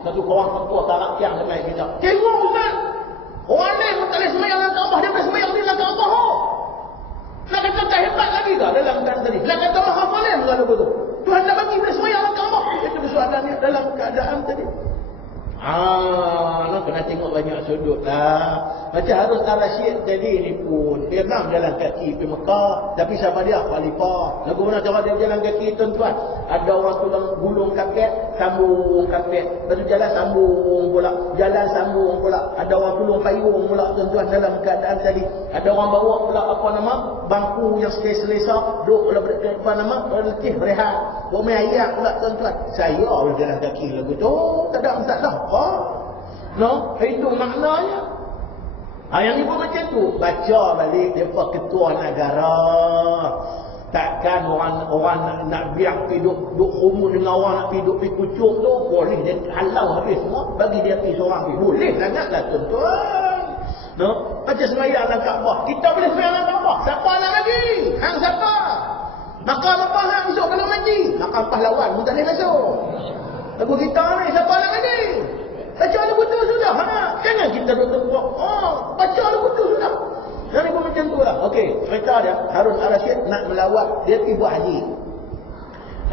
Satu kawan tua tarak yang dia mai kita. Tengok Ustaz. Orang ni pun tak boleh semayang dalam Kaabah, dia boleh semayang di dalam Kaabah. Nak kata tak hebat lagi tak dalam keadaan tadi. Nak kata hafalin kalau begitu. Tuhan nak bagi boleh semayang dalam Kaabah. Itu persoalannya dalam keadaan tadi. Nak kena tengok banyak sudut lah. Macam Harun Ar-Rasyid tadi ni pun dia memang jalan kaki pergi Mekah. Tapi siapa dia? Khalifah. Lagu mana cara dia jalan kaki tuan-tuan? Ada orang tulang gulung kapet, sambung kapet. Lepas tu jalan sambung pula. Jalan sambung pula. Ada orang tulung payung pula tuan-tuan dalam keadaan tadi. Ada orang bawa pula apa nama? Bangku yang selesa-selesa. Duduk apa nama? Letih rehat. Bawa main ayat pula tuan-tuan. Saya boleh jalan kaki lagu tu. Tak ada masalah. No, itu maknanya. Yang ni pun macam tu. Baca balik dia ketua negara. Takkan orang nak biar pergi duduk humun dengan orang nak pergi duduk pergi kucuk tu. Boleh dia halau habis semua. Bagi dia pergi seorang pergi. Boleh sangatlah tuan-tuan. No, macam semayang dalam Kaabah. Kita boleh semayang dalam Kaabah. Siapa nak lagi? Hang siapa? Maka apa hang esok kalau mati? Maka pahlawan pun tak boleh masuk. Lagu kita ni siapa nak lagi? Baca lagu tu sudah. Jangan kita duduk buat. Baca lagu tu sudah. Jadi pun macam tu lah. Okey, cerita dia Harun Ar-Rasyid nak melawat, dia pergi buat haji.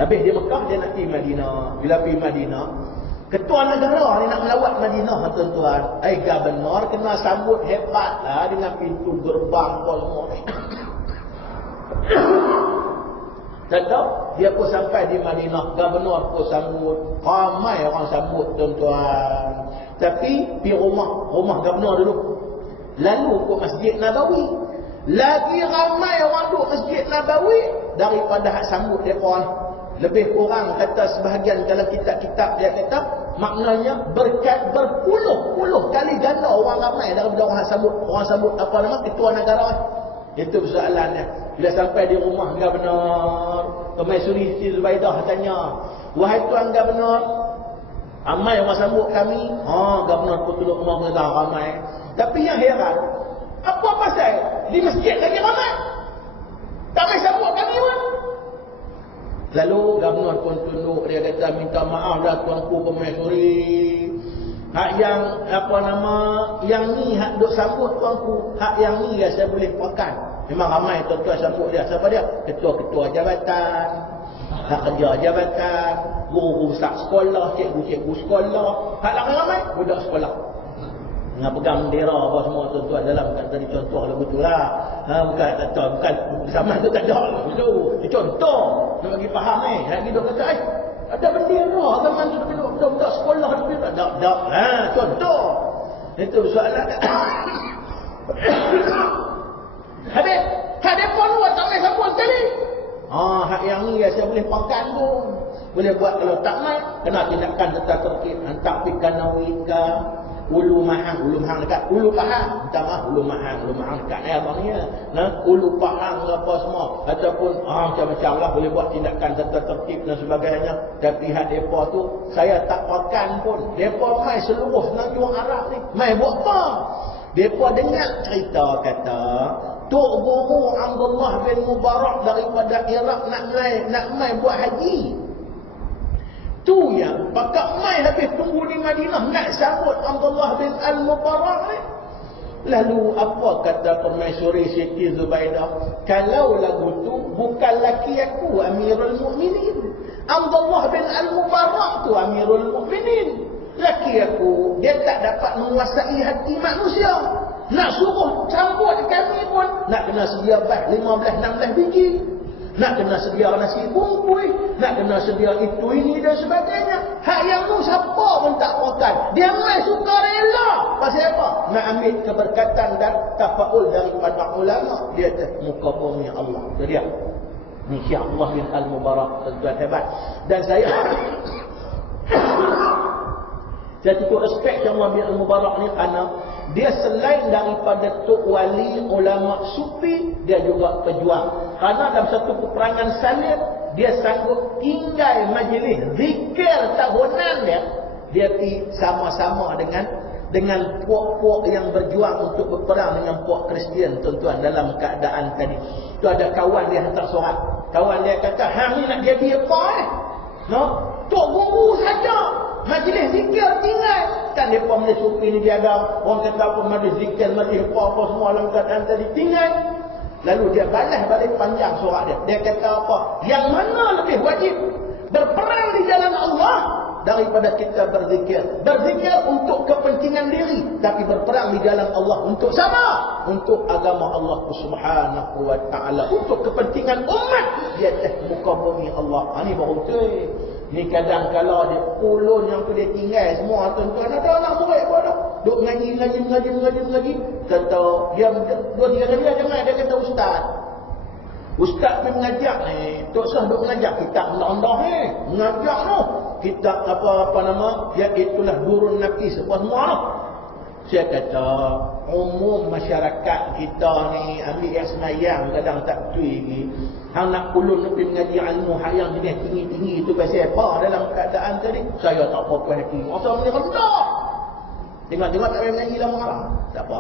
Habis dia Mekah, dia nak pergi Madinah. Bila pergi Madinah, ketua negara ni nak melawat Madinah tuan-tuan. Gubernur kena sambut hebat lah dengan pintu gerbang apa semua ni. Tahu dia pun sampai di Madinah, gubernur pun sambut, ramai orang sambut tuan-tuan. Tapi pergi rumah gubernur dulu. Lalu ke Masjid Nabawi. Lagi ramai orang duduk Masjid Nabawi daripada hak sambut depa ni. Lebih kurang kata sebahagian dalam kitab-kitab dia kata maknanya berpuluh-puluh kali ganda orang ramai daripada orang sambut apa nama ketua negara ni. Itu persoalannya. Bila sampai di rumah gubernur, Permaisuri Siti Zubaidah tanya, "Wahai tuan gubernur, ramai orang sambut kami." Gubernur pun duduk rumah mereka ramai. Tapi yang heran, apa pasal di masjid lagi ramai? Tak boleh sambut kami pun. Lalu gubernur pun tunduk, dia kata, "Minta maaf dah tuanku Permaisuri. Hak yang apa nama, yang ni hak duk sambut tuanku. Hak yang ni ya saya boleh pakai." Memang ramai tuan-tuan sambut dia. Siapa dia? Ketua-ketua jabatan, hak kerja jabatan, guru-guru besar sekolah, cikgu-cikgu sekolah. Hak ramai budak sekolah. Dengan pegang bendera apa semua tuan-tuan dalam kan tadi contoh lagu tu lah. Bukan sama tu tak ada lagu tu. Dia contoh nak bagi faham ni. Lagi dok kata ada bendera zaman tu budak sekolah tu tak. Contoh. Itu soalan. Habis pun buat tak boleh sambut sekali. Hak yang ni saya boleh pangkat pun. Boleh buat kalau tak mai kena tindakan tata tertib, hantar pergi Kanawi ke Ulu Mahang dekat Ulu Pahang. Minta maaf Ulu Mahang dekat abang ni. Ulu Pahang apa semua ataupun macam-macam lah boleh buat tindakan tata tertib dan sebagainya. Tapi hak depa tu saya tak pakan pun. Depa mai seluruh Semenanjung Arab ni. Mai buat apa? Depa dengar cerita kata Tok Guru Abdullah bin Mubarak daripada Iraq nak mai buat haji. Tu yang pakak mai habis tunggu di Madinah nak sambut Abdullah bin Al-Mubarak ni. Lalu apa kata permaisuri Siti Zubaidah? Kalau lagu tu bukan laki aku Amirul Mukminin, Abdullah bin Al-Mubarak tu Amirul Mukminin. Laki aku dia tak dapat menguasai hati manusia. Nak suruh sambut kami pun nak kena sedia bas 15-16 biji. Nak kena sedia nasi bungkui, nak kena sedia itu ini dan sebagainya. Hak yang tu siapa pun tak makan. Dia mai suka rela. Pasal apa? Nak ambil keberkatan dan tafaul daripada ulama di atas muka bumi Allah. Itu dia. Ni Syekh Allah bin Al-Mubarak, tuan hebat. Dan saya cukup respect Syekh Allah bin Al-Mubarak ni kerana dia selain daripada tok wali ulama sufi, dia juga pejuang. Kerana dalam satu peperangan salib, dia sanggup tinggal majlis zikir tahunan dia pergi sama-sama dengan puak-puak yang berjuang untuk berperang dengan puak Kristian, tuan-tuan, dalam keadaan tadi. Tu ada kawan dia hantar surat. Kawan dia kata, hang ni nak jadi apa No? Tok guru saja majlis zikir tinggal. Kan depa majlis sufi ni dia ada orang kata apa majlis zikir, majlis apa semua dalam keadaan tadi tinggal. Lalu dia balas balik panjang surat dia. Dia kata apa? Yang mana lebih wajib? Berperang di jalan Allah daripada kita berzikir. Berzikir untuk kepentingan diri, tapi berperang di jalan Allah untuk siapa? Untuk agama Allah Subhanahu wa taala, untuk kepentingan umat di atas muka bumi Allah. Ini baru betul. Ni kadang kalau dia pulun yang tu dia tinggal semua, tuan-tuan, ada anak murid pun ada. Duk ngaji. Kata dia 2-3 kali dia mai, dia kata Ustaz pergi mengajak Tok Sah duk mengajak kitab undang-undang mengajak tu. Kitab apa nama? Ya itulah Durun Nafis apa semua tu. Saya kata umum masyarakat kita ni ambil yang semayang kadang tak betul lagi. Hang nak pulun nak pergi mengaji ilmu hak yang jenis tinggi-tinggi itu pasal apa dalam keadaan tadi? Saya tak apa-apa hati. Masa ni rendah. Tengok-tengok tak payah mengaji lama lah. Tak apa.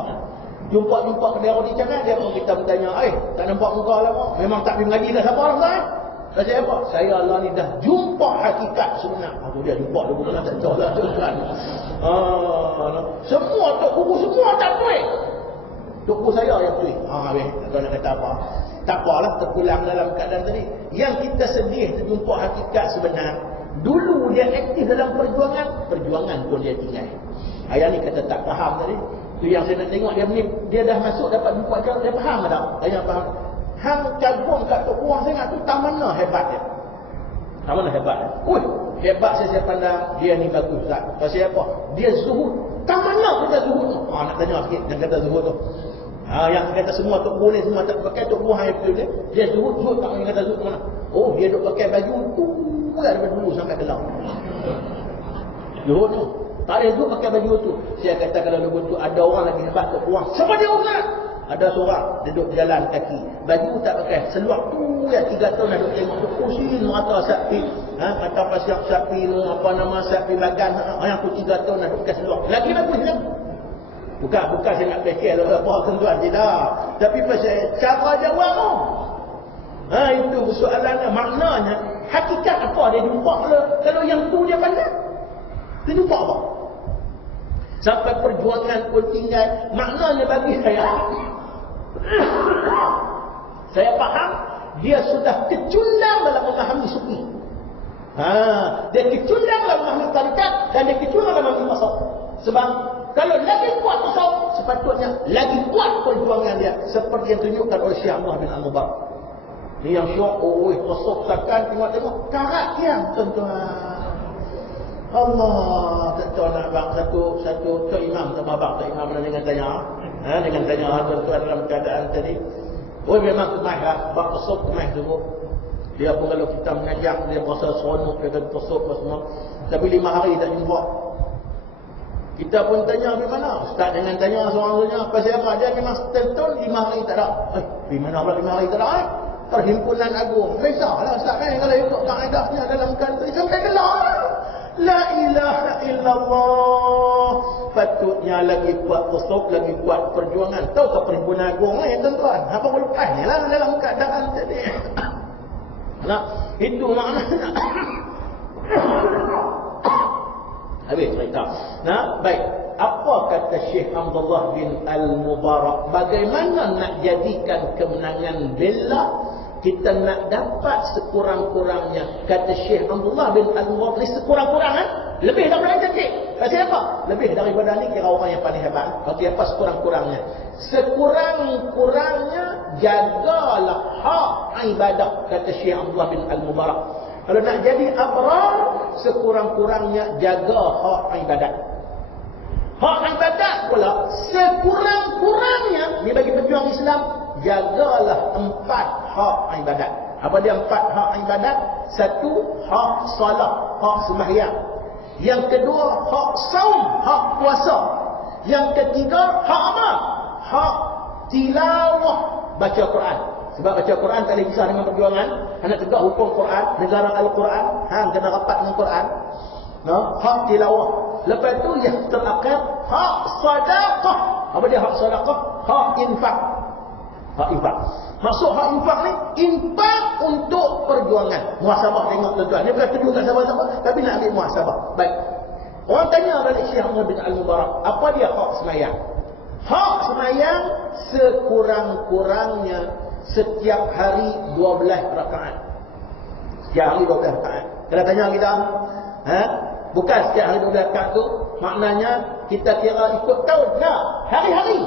Jumpa kedai roti canai, dia pun kita bertanya, tak nampak muka lama? Memang tak pergi mengaji dah siapa orang lain? Pasal apa? Saya Allah ni dah jumpa hakikat sebenar. Aku dia jumpa dia bukan tak tahu lah tuan. Semua tok guru semua tak tuik. Tok guru saya yang tuik. Tak nak kata apa. Tak apalah, terpulang dalam keadaan tadi. Yang kita sedih terjumpa hakikat sebenar. Dulu dia aktif dalam perjuangan pun dia tinggal. Ayah ni kata tak faham tadi. Tu yang saya nak tengok dia dah masuk dapat jumpa dia faham tak? Ayah faham. Hang kagum kat tok guru sangat tu tak mana hebat dia. Tak mana hebat dia. Hebat saya pandang dia ni bagus tak. Pasal apa? Dia zuhud. Tak mana kata zuhud tu? Nak tanya sikit yang kata zuhud tu. Yang kata semua tok guru ni semua tak pakai tok guru hang betul dia zuhud tak yang kata zuhud mana? Dia duk pakai baju tu daripada dulu sampai ke laut. Zuhud tu. Tak ada zuhud pakai baju tu. Saya kata kalau lagu tu ada orang lagi hebat tok guru. Siapa dia orang? Ada seorang duduk jalan kaki, baju tak pakai, seluar tu ya 3 tahun dah duduk tengok tu pusing mata sapi, mata pasir sapi apa nama sapi bagan, yang tu 3 tahun dah duduk pakai seluar. Lagi bagus kan? Bukan saya nak fikir apa tuan tidak. Tapi pasal cara jawab tu. Itu soalannya, maknanya hakikat apa dia jumpa kalau yang tu dia pandai. Dia jumpa apa? Sampai perjuangan pun tinggal. Maknanya bagi saya faham dia sudah kecundang dalam memahami sufi. Dia kecundang dalam memahami tarikat dan dia kecundang dalam memahami tasawuf. Sebab kalau lagi kuat tasawuf, sepatutnya lagi kuat perjuangan dia seperti yang tunjukkan oleh Syekh Allah bin Al-Mubarak. Ni yang syok, tasawuf takkan tengok-tengok karat yang tuan-tuan. Allah, tak tahu nak bang satu Tok Imam atau Babak Tok Imam dengan tanya tuan-tuan dalam keadaan tadi. Memang kemah lah, bab tasawuf kemah dulu. Dia pun kalau kita mengajak dia berasa seronok dia kata tasawuf semua. Tapi 5 hari tak jumpa. Kita pun tanya di mana? Ustaz dengan tanya seorang-orangnya pasal apa? Dia memang setahun 5 hari tak ada. Di mana pula 5 hari tak ada? Perhimpunan Agung. Biasalah Ustaz kalau ikut kaedahnya dalam kantor sampai gelar. La ilaha illallah. Patutnya lagi kuat tasawuf, lagi kuat perjuangan. Tahu tak perhimpunan Agung tuan-tuan? Apa lepasnya lah dalam keadaan tadi. Itu maknanya. Habis cerita. Nah, baik. Apa kata Syekh Abdullah bin Al-Mubarak? Bagaimana nak jadikan kemenangan bela? Kita nak dapat sekurang-kurangnya. Kata Syekh Abdullah bin Al-Mubarak ni sekurang-kurangnya lebih daripada yang cantik. Kata apa? Lebih daripada ni kira orang yang paling hebat. Okey, apa sekurang-kurangnya? Sekurang-kurangnya jagalah hak ibadah, kata Syekh Abdullah bin Al-Mubarak. Kalau nak jadi abrar, sekurang-kurangnya jaga hak ibadat. Hak ibadat pula sekurang-kurangnya, ni bagi pejuang Islam, jagalah 4 hak ibadat. Apa dia 4 hak ibadat? 1, hak salat, hak sembahyang. Yang kedua, hak saum, hak puasa. Yang ketiga, hak apa? Hak tilawah, baca Quran. Sebab baca Quran tak boleh pisah dengan perjuangan. Nak tegak hukum Quran, negara Al-Quran, hang kena rapat dengan Quran. No? Hak tilawah. Lepas tu yang terakhir, hak sedekah. Apa dia hak sedekah? Hak infak. Hak infak. Maksud hak infak ni, infak untuk perjuangan. Muhasabah, tengok tuan-tuan. Dia bukan tuduh kat siapa-siapa, tapi nak ambil muhasabah. Baik. Orang tanya balik Syekh Abdullah bin Al-Mubarak, apa dia hak semayang? Hak semayang sekurang-kurangnya setiap hari 12 rakaat. Setiap hari 12 rakaat. Kalau tanya kita, bukan setiap hari 12 rakaat tu, maknanya kita kira ikut tahun. Nah, hari-hari.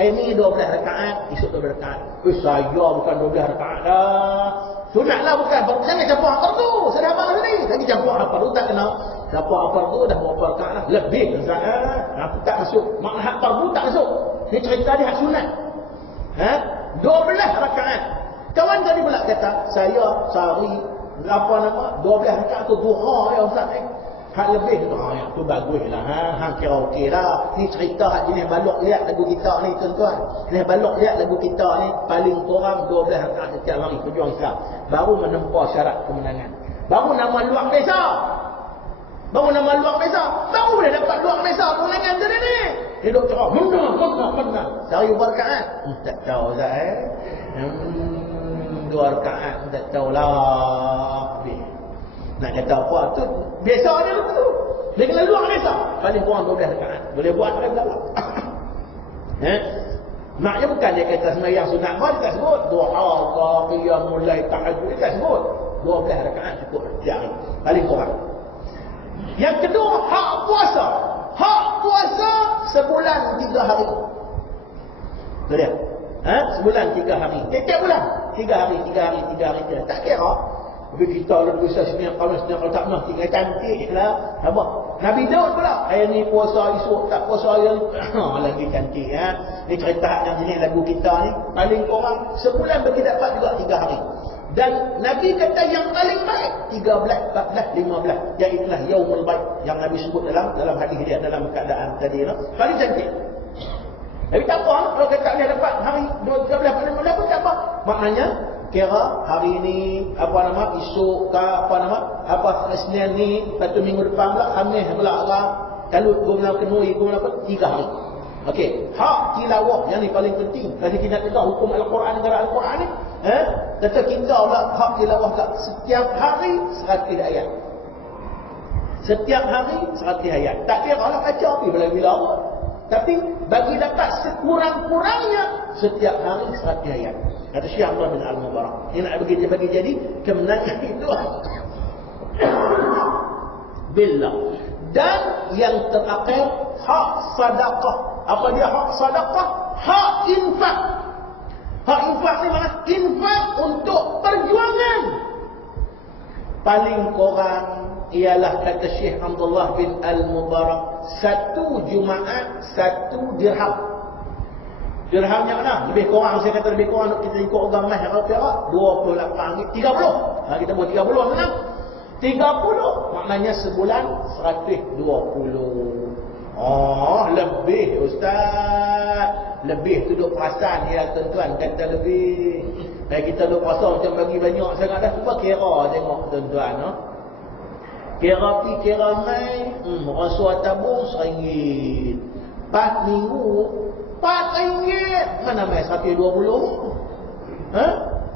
Ini 12 rakaat, esok 12 rakaat. Saya bukan 12 rakaat dah. Sunatlah bukan. Jangan campur hak fardu. Saya dah abang ni. Lagi campur hak fardu tak kena. Campur hak fardu dah berapa rakaat lah. Lebih. Aku tak masuk. Makna hak fardu tak masuk. Ini cerita dia hak sunat. 12 rakaat. Kawan tadi pula kata, saya sehari 12 rakaat tu duha ya Ustaz. Hak lebih tu, yang tu bagus lah. Hang kira okey lah. Ni cerita hak jenis balok lihat lagu kita ni tuan-tuan. Jenis balok lihat lagu kita ni paling kurang 12 rakaat setiap hari pejuang Islam. Baru menempa syarat kemenangan. Baru nama luar biasa. Baru boleh dapat luar biasa kemenangan tu ni. Dia duk cerah. Menang. Sehari berrakaat. Tak tahu Ustaz 2 rakaat tak tahulah. Nak kata apa tu biasa dia tu. Dia kena luar biasa. Paling kurang 12 rakaat. Boleh buat boleh belakang. Maknanya bukan dia kata sembahyang sunat dia tak sebut. Duha ke qiyamul lail tahajud dia tak sebut. 12 rakaat cukup setiap hari. Paling kurang. Yang kedua, hak puasa. Hak puasa sebulan 3 hari. Tu dia. Sebulan 3 hari. Tiap bulan 3 hari. Tak kira. Tapi kita ada dosa sebenarnya kalau tak nak tinggal cantik lah. Apa? Nabi Daud pula. Hari ni puasa esok tak puasa hari lagi cantik Ni cerita yang jenis lagu kita ni paling kurang sebulan bagi dapat juga 3 hari. Dan Nabi kata yang paling baik 13, 14, 15. Iaitulah yaumul baik yang Nabi sebut dalam hadis dia dalam keadaan tadi lah. Paling cantik. Tapi tak apa kalau kata dia dapat hari 13, 14, 15 pun tak apa. Maknanya kira hari ni esok ke Isnin ni, lepas tu minggu depan pula Khamis pula kalau guna kenui guna 3 hari. Okey, hak tilawah yang ni paling penting. Kalau kita nak tahu hukum Al-Quran negara Al-Quran ni, kata kita pula hak tilawah setiap hari 100 ayat. Setiap hari 100 ayat. Tak kira lah baca bila-bila apa. Tapi bagi dapat sekurang-kurangnya setiap hari 100 ayat. Kata Syekh Abdullah bin Al-Mubarak. Ini nak bagi jadi kemenangan itu. Billah. Dan yang terakhir, hak sedekah. Apa dia hak sedekah? Hak infak. Hak infak ni mana? Infak untuk perjuangan. Paling kurang ialah kata Syekh Abdullah bin Al-Mubarak, 1 Jumaat 1 dirham. Dirhamnya mana? Lebih kurang, saya kata lebih kurang kita ikut agama yang Arab, 28 ringgit, 30. Kita buat 30 mana? 30 maknanya sebulan 120. Lebih Ustaz. Lebih tu duk perasan ya tuan-tuan, kata lebih. Kita duk perasan macam bagi banyak sangat dah, cuba kira tengok tuan-tuan. Kira pi kira mai, rasuah tabung RM1. 4 minggu RM4. Mana mai 120?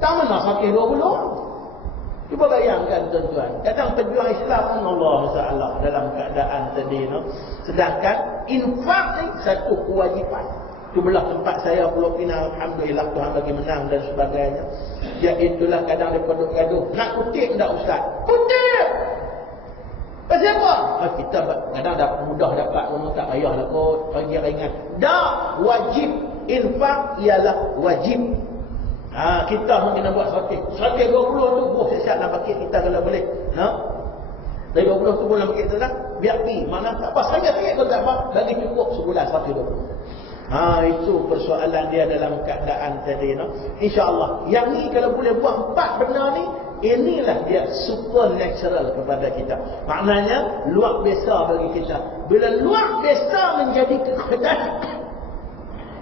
Tak mana 120? Cuba bayangkan tuan-tuan, kadang pejuang Islam pun Allah SWT dalam keadaan tadi, no? Sedangkan infak ni satu kewajipan. Itu belah tempat saya Pulau Pinang, alhamdulillah Tuhan bagi menang dan sebagainya. Iaitulah kadang dia gaduh. Nak kutip tak ustaz? Kutip! Pasal apa? Kita kadang mudah dapat, tak payahlah kot, bagi ringan. Dah, wajib. Infak ialah wajib. Kita mungkin nak buat 100 20 tu siap-siap nak pakai kita kalau boleh. Dari 20 tu bulan pakai tu dah, biar pergi. Mana tak apa, saya kalau tak apa, bagi cukup sebulan 120. Itu persoalan dia dalam keadaan tadi, no? InsyaAllah. Yang ni kalau boleh buat 4 benda ni, inilah dia supernatural kepada kita. Maknanya luar biasa bagi kita. Bila luar biasa menjadi kekuatan,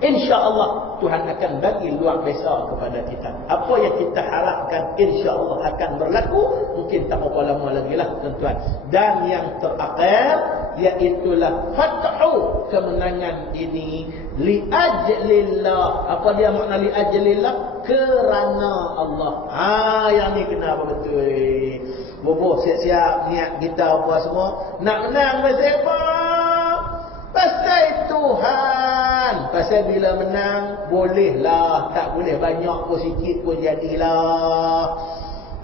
InsyaAllah Tuhan akan bagi luar biasa kepada kita. Apa yang kita harapkan InsyaAllah akan berlaku. Mungkin tak berapa lama lagi lah tuan-tuan. Dan yang terakhir, iaitulah fathu, kemenangan ini li'ajlillah. Apa dia makna li'ajlillah? Kerana Allah. Yang ni kenapa betul. Boboh siap-siap niat kita apa semua. Nak menang pasal apa? Pasal Tuhan. Pasal bila menang, bolehlah. Tak boleh banyak pun, sikit pun jadilah.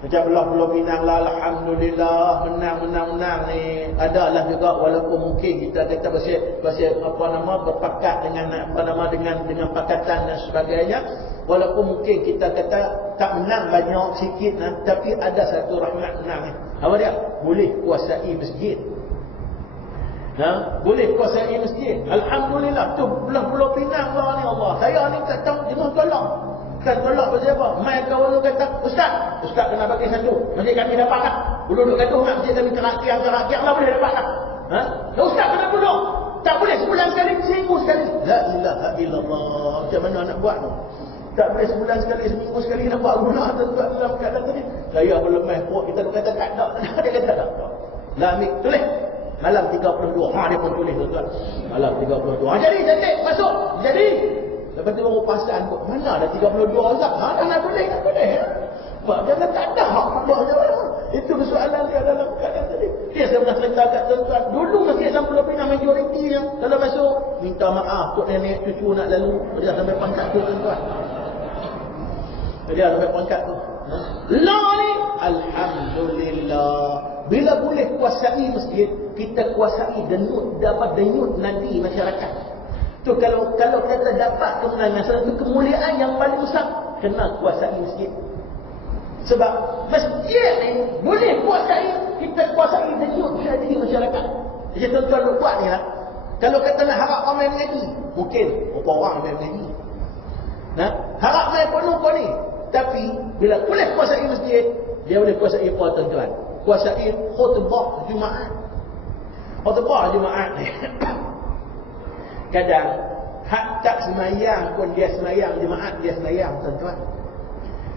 Macam belum Pinang lah, alhamdulillah, menang ni. Adalah juga, walaupun mungkin kita kata pasal berpakat dengan pakatan dan sebagainya. Walaupun mungkin kita kata tak menang banyak sikit, tapi ada satu rahmat menang ni. Apa dia? Boleh kuasai masjid. Boleh kuasai masjid. Alhamdulillah. Tu Pulau Pinang lah ni Allah. Saya ni kata jangan tolak. Kan tolak pasal apa? Mai kawan tu kata, Ustaz kena bagi satu. Masjid kami dapat tak? Duduk gaduh nak masjid kami terakhir lah boleh dapat tak? Ustaz kena duduk. Tak boleh sebulan sekali, seminggu sekali. La ilaha illallah. Macam mana nak buat tu? Tak boleh sebulan sekali, seminggu sekali nak buat guna tuan-tuan dalam keadaan tadi. Saya belum main puak, kita kata tak ada. Dia kata tak. Lah ambil, tulis. Malam 32. Dia pun tulis tuan-tuan. Malam 32. Jadi, masuk. Jadi. Lepas tu orang pasan pun. Mana ada 32 Azab? Nak boleh. Sebab dia tak ada hak Allah jawab. Itu persoalan dia dalam keadaan tadi. Dia sebenarnya cerita kat tuan-tuan. Dulu masih sampai lebih majoriti yang kalau masuk. Minta maaf. Tok nenek cucu nak lalu. Dia sampai pangkat tu tuan-tuan. Dia sampai pangkat tu. Lah ni. Alhamdulillah. Bila boleh kuasai masjid, kita kuasai dapat denyut nadi masyarakat. Tu kalau kita dapat kemenangan, satu kemuliaan yang paling besar, kena kuasai masjid. Sebab masjid ni boleh kuasai, kita kuasai denyut nadi masyarakat. Jadi tuan-tuan buat ni lah. Kalau kata nak harap ramai mengaji, mungkin berapa orang ramai mengaji. Harap ramai penuh kau ni. Tapi bila boleh kuasai masjid, dia boleh kuasai apa tuan-tuan? Kuasai khutbah Jumaat. Khutbah Jumaat ni kadang hak tak semayang pun dia semayang Jumaat, dia semayang tuan-tuan.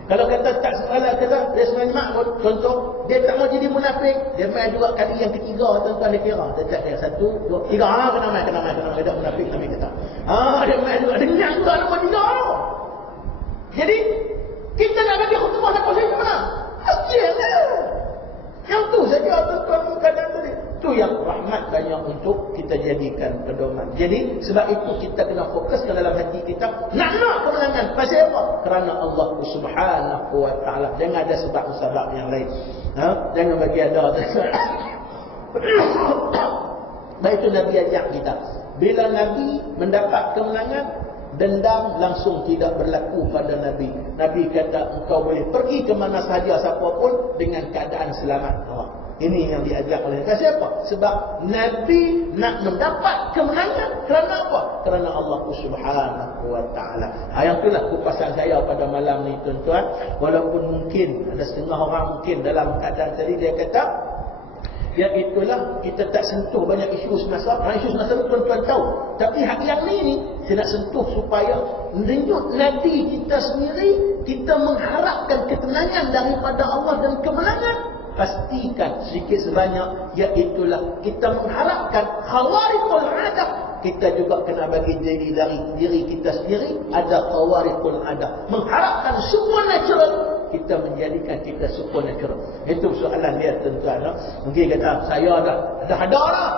Kalau kata tak semayang, kata dia semayang Jumaat pun, contoh dia tak mau jadi munafik, dia main dua kali yang ketiga tuan-tuan dia kira. Dia tak dia 1, 2, 3 kena main tak munafik kami kata. Dia main dua, dia nyang dua nombor 3. Jadi kita nak bagi khutbah tak kuasa mana? Asyiklah. Yang tu saja tuan-tuan keadaan tadi. Tu yang rahmat banyak untuk kita jadikan pedoman. Jadi sebab itu kita kena fokuskan dalam hati kita. Nak kemenangan. Pasal apa? Kerana Allah Subhanahu wa ta'ala. Jangan ada sebab-sebab yang lain. Jangan bagi ada. Baik itu Nabi ajak kita. Bila Nabi mendapat kemenangan, dendam langsung tidak berlaku pada Nabi. Nabi kata engkau boleh pergi ke mana sahaja siapa pun dengan keadaan selamat. Ini yang diajak oleh siapa? Sebab Nabi nak mendapat kemenangan kerana apa? Kerana Allah Subhanahu wa ta'ala. Yang itulah kupasan saya pada malam ni tuan-tuan. Walaupun mungkin ada setengah orang mungkin dalam keadaan tadi dia kata, itulah kita tak sentuh banyak isu semasa. Isu semasa tu tuan-tuan tahu. Tapi hak yang ni saya nak sentuh supaya menunjuk Nabi kita sendiri, kita mengharapkan ketenangan daripada Allah dan kemenangan. Pastikan sedikit sebanyak, iaitulah kita mengharapkan khawariqul adah. Kita juga kena bagi dari diri kita sendiri ada khawariqul adah. Mengharapkan semua natural kita menjadikan kita supernatural? Itu soalan dia tuan-tuan. Mungkin kata, saya dah ada dah.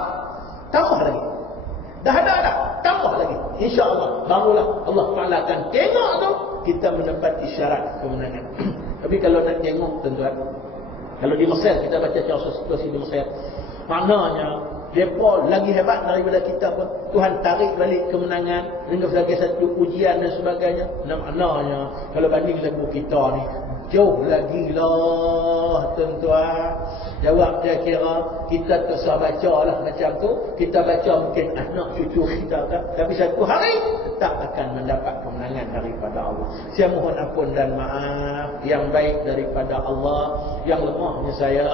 Tambah lagi. Dah ada dah. Tambah lagi. InsyaAllah. Barulah Allah Ta'ala akan tengok tu, kita mendapati syarat kemenangan. Tapi kalau nak tengok tuan-tuan, kalau di Mesir, kita baca contoh situasi di Mesir, maknanya mereka lagi hebat daripada kita pun. Tuhan tarik balik kemenangan dengan sebagai satu ujian dan sebagainya. Maknanya kalau banding lagu kita ni, jauh lagi lah tuan-tuan. Jawab dia kira kita tak usah baca lah macam tu. Kita baca mungkin anak cucu kita kan. Tapi satu hari tetap akan mendapat kemenangan daripada Allah. Saya mohon ampun dan maaf yang baik daripada Allah, yang lemahnya saya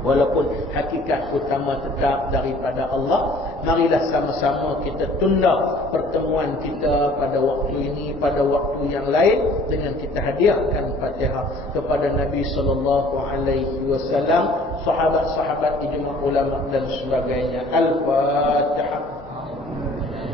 walaupun hakikat utama tetap daripada Allah. Marilah sama-sama kita tunda pertemuan kita pada waktu ini, pada waktu yang lain, dengan kita hadiahkan Fatihah kepada Nabi SAW, sahabat-sahabat, ijma' ulama dan sebagainya. Al-Fatihah.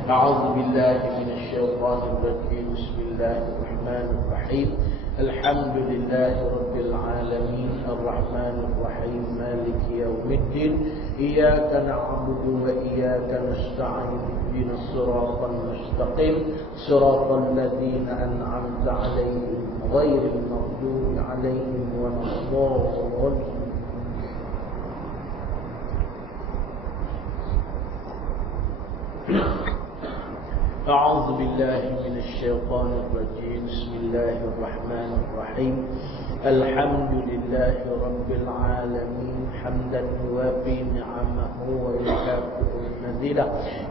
A'udzu billahi minasyaitonir rajim. Bismillahirrahmanirrahim. Alhamdulillahi rabbil alamin, arrahmanir rahim, maliki yaumiddin. Iyyaka na'budu wa iyyaka nasta'in. Ihdinas siratal mustaqim, siratal ladzina an'amta 'alaihim ghairil maghdubi 'alaihim waladdallin. أعوذ بالله من الشيطان الرجيم. بسم الله الرحمن الرحيم. الحمد لله رب العالمين حمدا يوافي نعمه ويكافئ مزيده.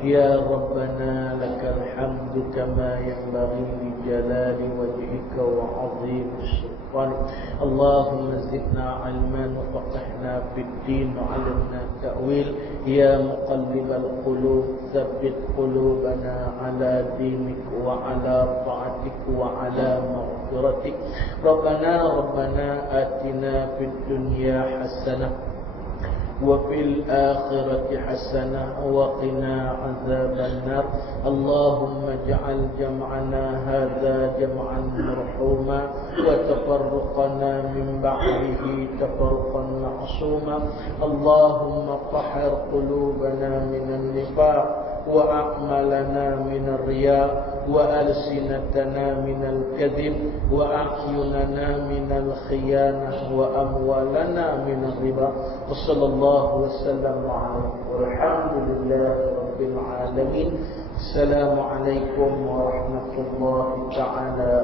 يا ربنا لك الحمد كما ينبغي لجلال وجهك وعظيم سلطانك. اللهم زدنا علما وفقهنا في الدين وعلمنا التأويل. يا مقلب القلوب ثبت قلوبنا على دينك وعلى طاعتك وعلى مغفرتك. ربنا آتنا في الدنيا حسنة وفي الآخرة حسنة وقنا عذاب النار. اللهم اجعل جمعنا هذا جمعا مرحوما وتفرقنا من بعده تفرقا معصوما. اللهم طهر قلوبنا من النفاق وأعمالنا من الرياء وألسنتنا من الكذب وأعيننا من الخيانة وأموالنا من الربا. وصلى الله وسلم عليه والحمد لله رب العالمين. السلام عليكم ورحمة الله تعالى